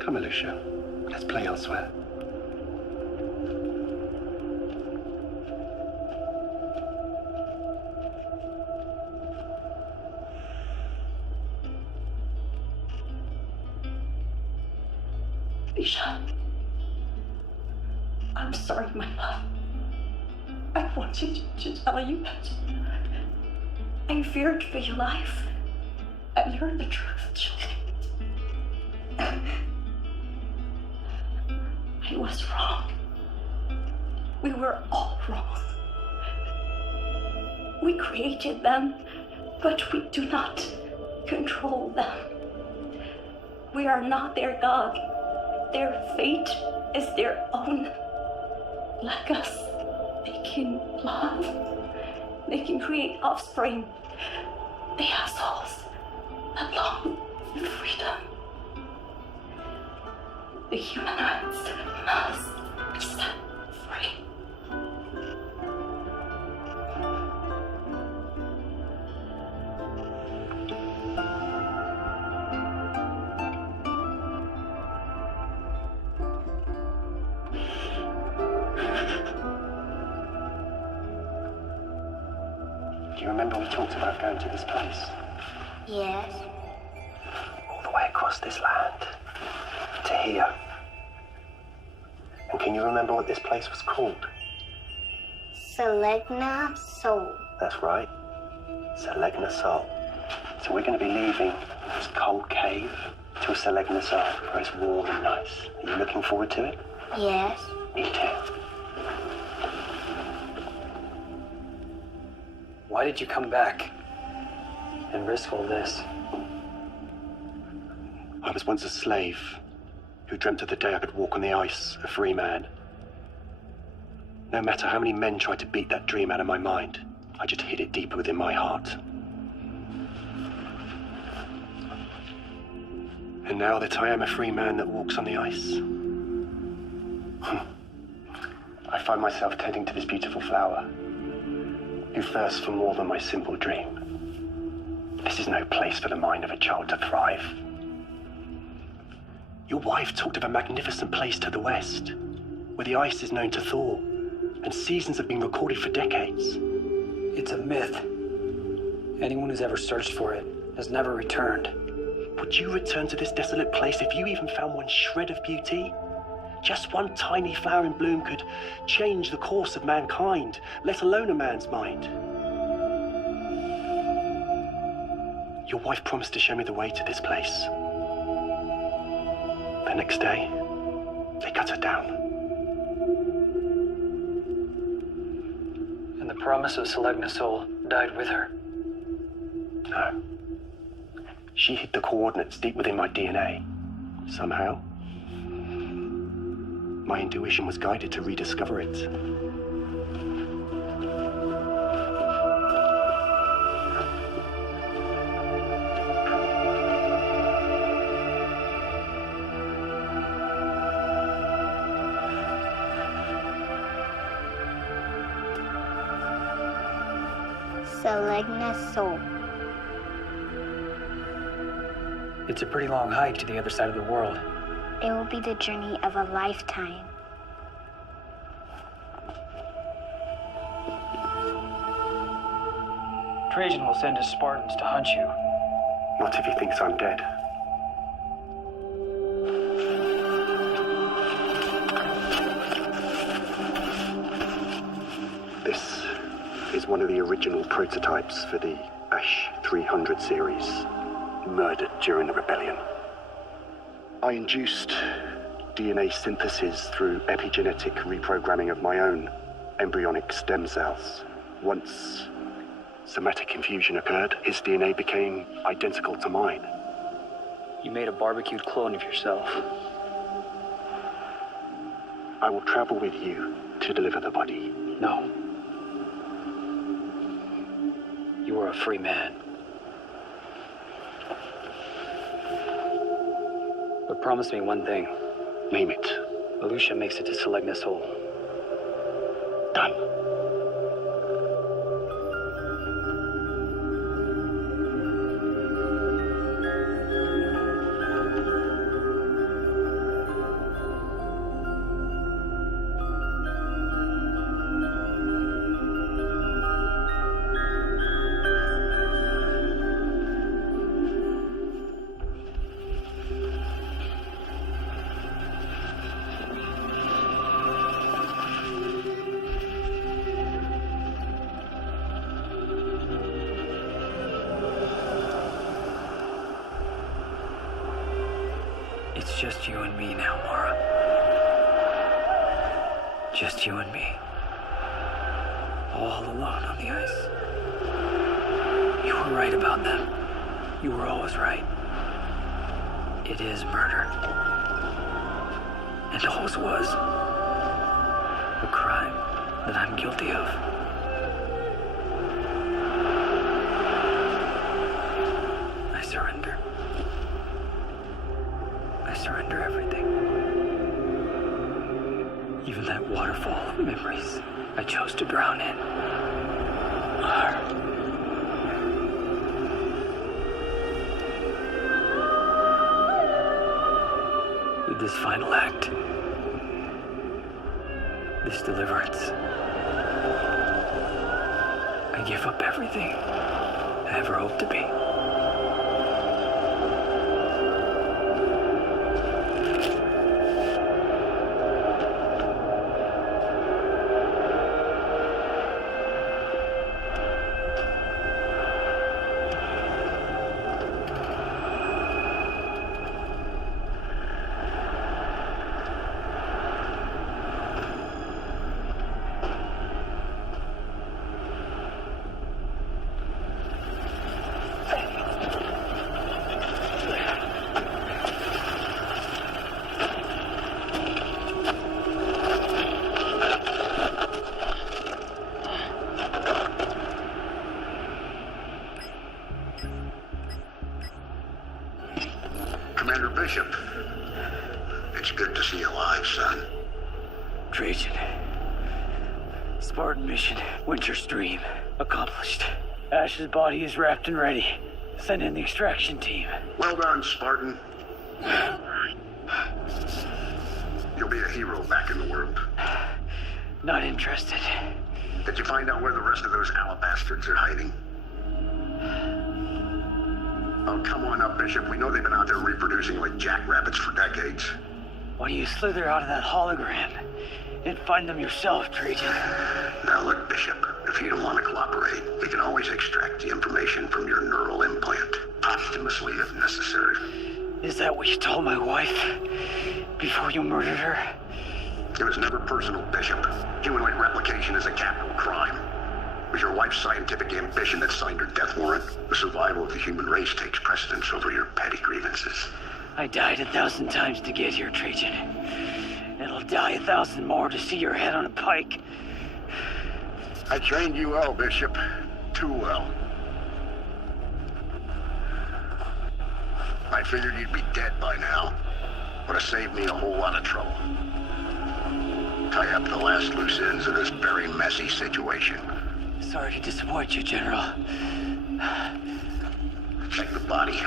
Come, Alicia. Let's play elsewhere. Alicia, I'm sorry, my love. I wanted to tell you that I feared for your life. I learned the truth. I was wrong. We were all wrong. We created them, but we do not control them. We are not their God. Their fate is their own. Like us, they can love. They can create offspring. They have souls that long for freedom. The human rights must be set free. Do you remember we talked about going to this place? Yes. All the way across this land. To here. And can you remember what this place was called? Selegna Sol. That's right. Selegna Sol. So we're going to be leaving this cold cave to a Selegna Sol where it's warm and nice. Are you looking forward to it? Yes. Me too. Why did you come back and risk all this? I was once a slave who dreamt of the day I could walk on the ice, a free man. No matter how many men tried to beat that dream out of my mind, I just hid it deep within my heart. And now that I am a free man that walks on the ice, I find myself tending to this beautiful flower, who thirsts for more than my simple dream. This is no place for the mind of a child to thrive. Your wife talked of a magnificent place to the west, where the ice is known to thaw, and seasons have been recorded for decades. It's a myth. Anyone who's ever searched for it has never returned. Would you return to this desolate place if you even found one shred of beauty? Just one tiny flower in bloom could change the course of mankind, let alone a man's mind. Your wife promised to show me the way to this place. The next day, they cut her down. And the promise of Selegna Sol died with her. No. She hid the coordinates deep within my DNA. Somehow, my intuition was guided to rediscover it. Selegna Sol. It's a pretty long hike to the other side of the world. It will be the journey of a lifetime. Trajan will send his Spartans to hunt you. Not if he thinks I'm dead. This is one of the original prototypes for the Ash 300 series, murdered during the rebellion. I induced DNA synthesis through epigenetic reprogramming of my own embryonic stem cells. Once somatic infusion occurred, his DNA became identical to mine. You made a barbecued clone of yourself. I will travel with you to deliver the body. No. You are a free man. But promise me one thing. Name it. Alusha makes it to Selegna Sol. Done. It's just you and me now, Mara. Just you and me. All alone on the ice. You were right about them. You were always right. It is murder. And always was. A crime that I'm guilty of. I surrender. I surrender everything. Even that waterfall of memories I chose to drown in. With this final act, this deliverance, I give up everything I ever hoped to be. Commander Bishop, it's good to see you alive, son. Trajan. Spartan mission, Winter's dream, accomplished. Ash's body is wrapped and ready. Send in the extraction team. Well done, Spartan. You'll be a hero back in the world. Not interested. Did you find out where the rest of those alabastards are hiding? Oh, come on up, Bishop. We know they've been out there reproducing like jackrabbits for decades. Why don't you slither out of that hologram and find them yourself, Trajan? Now look, Bishop, if you don't want to cooperate, we can always extract the information from your neural implant, posthumously if necessary. Is that what you told my wife before you murdered her? It was never personal, Bishop. Humanoid replication is a capital crime. It was your wife's scientific ambition that signed her death warrant. The survival of the human race takes precedence over your petty grievances. I died 1,000 times to get here, Trajan. It'll die 1,000 more to see your head on a pike. I trained you well, Bishop. Too well. I figured you'd be dead by now. Would have saved me a whole lot of trouble. Tie up the last loose ends of this very messy situation. Sorry to disappoint you, General. Check the body.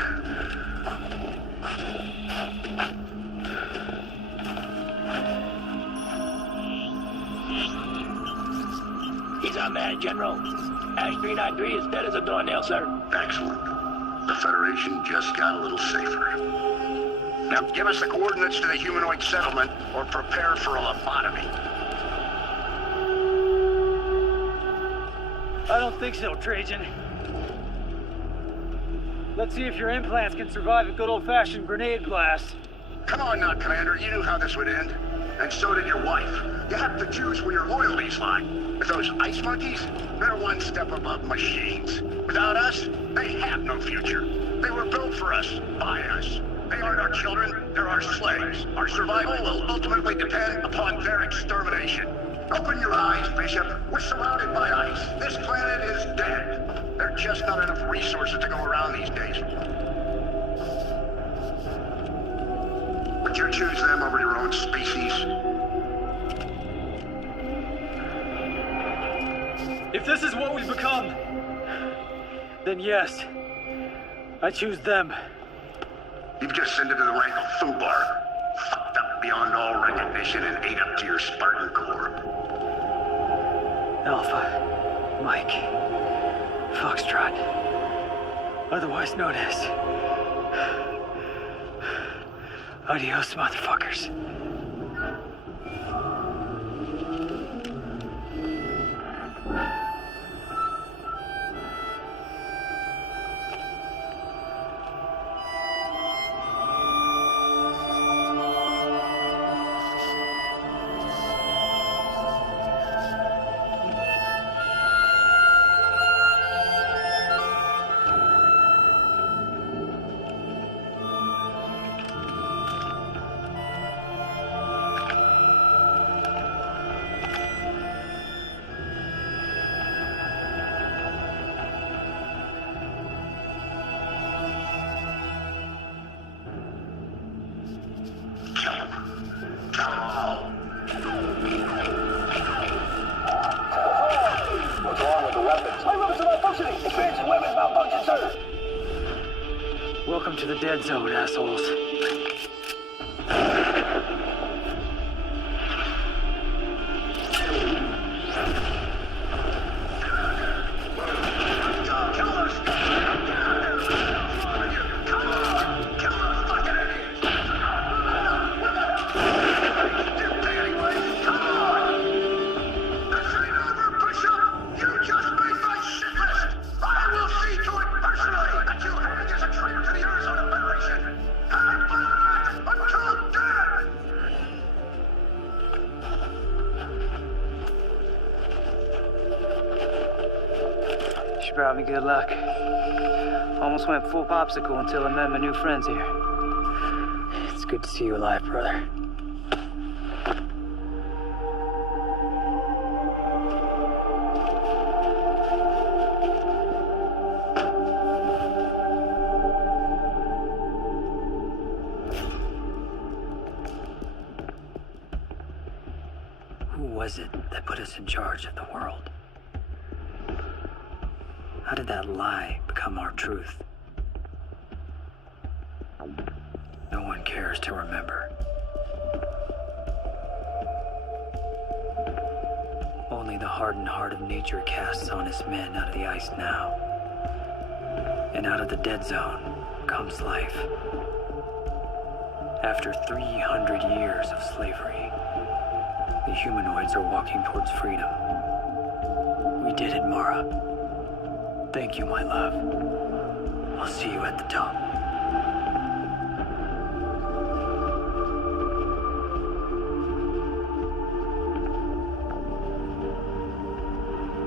He's our man, General. Ash 393 is dead as a doornail, sir. Excellent. The Federation just got a little safer. Now give us the coordinates to the humanoid settlement, or prepare for a lobotomy. I don't think so, Trajan. Let's see if your implants can survive a good old-fashioned grenade blast. Come on now, Commander. You knew how this would end. And so did your wife. You have to choose where your loyalties lie. With those ice monkeys, they're one step above machines. Without us, they have no future. They were built for us, by us. They aren't our children, they're our slaves. Our survival will ultimately depend upon their extermination. Open your eyes, Bishop. We're surrounded by ice. This planet is dead. There are just not enough resources to go around these days. Would you choose them over your own species? If this is what we've become, then yes, I choose them. You've just ascended to the rank of Fubar. Fucked up beyond all recognition and ate up to your Spartan core. Alpha, Mike, Foxtrot, otherwise known as... Adios, motherfuckers. What's wrong with the weapons? My weapons are malfunctioning! Expansion weapons malfunction, sir! Welcome to the dead zone, assholes. She brought me good luck. Almost went full popsicle until I met my new friends here. It's good to see you alive, brother. Who was it that put us in charge of the world? How did that lie become our truth? no one cares to remember. Only the hardened heart of nature casts honest men out of the ice now. And out of the dead zone comes life. After 300 years of slavery, the humanoids are walking towards freedom. We did it, Mara. Thank you, my love. I'll see you at the top.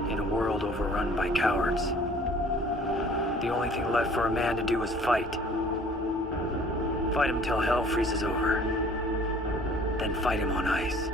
In a world overrun by cowards, the only thing left for a man to do is fight. Fight him till hell freezes over. Then fight him on ice.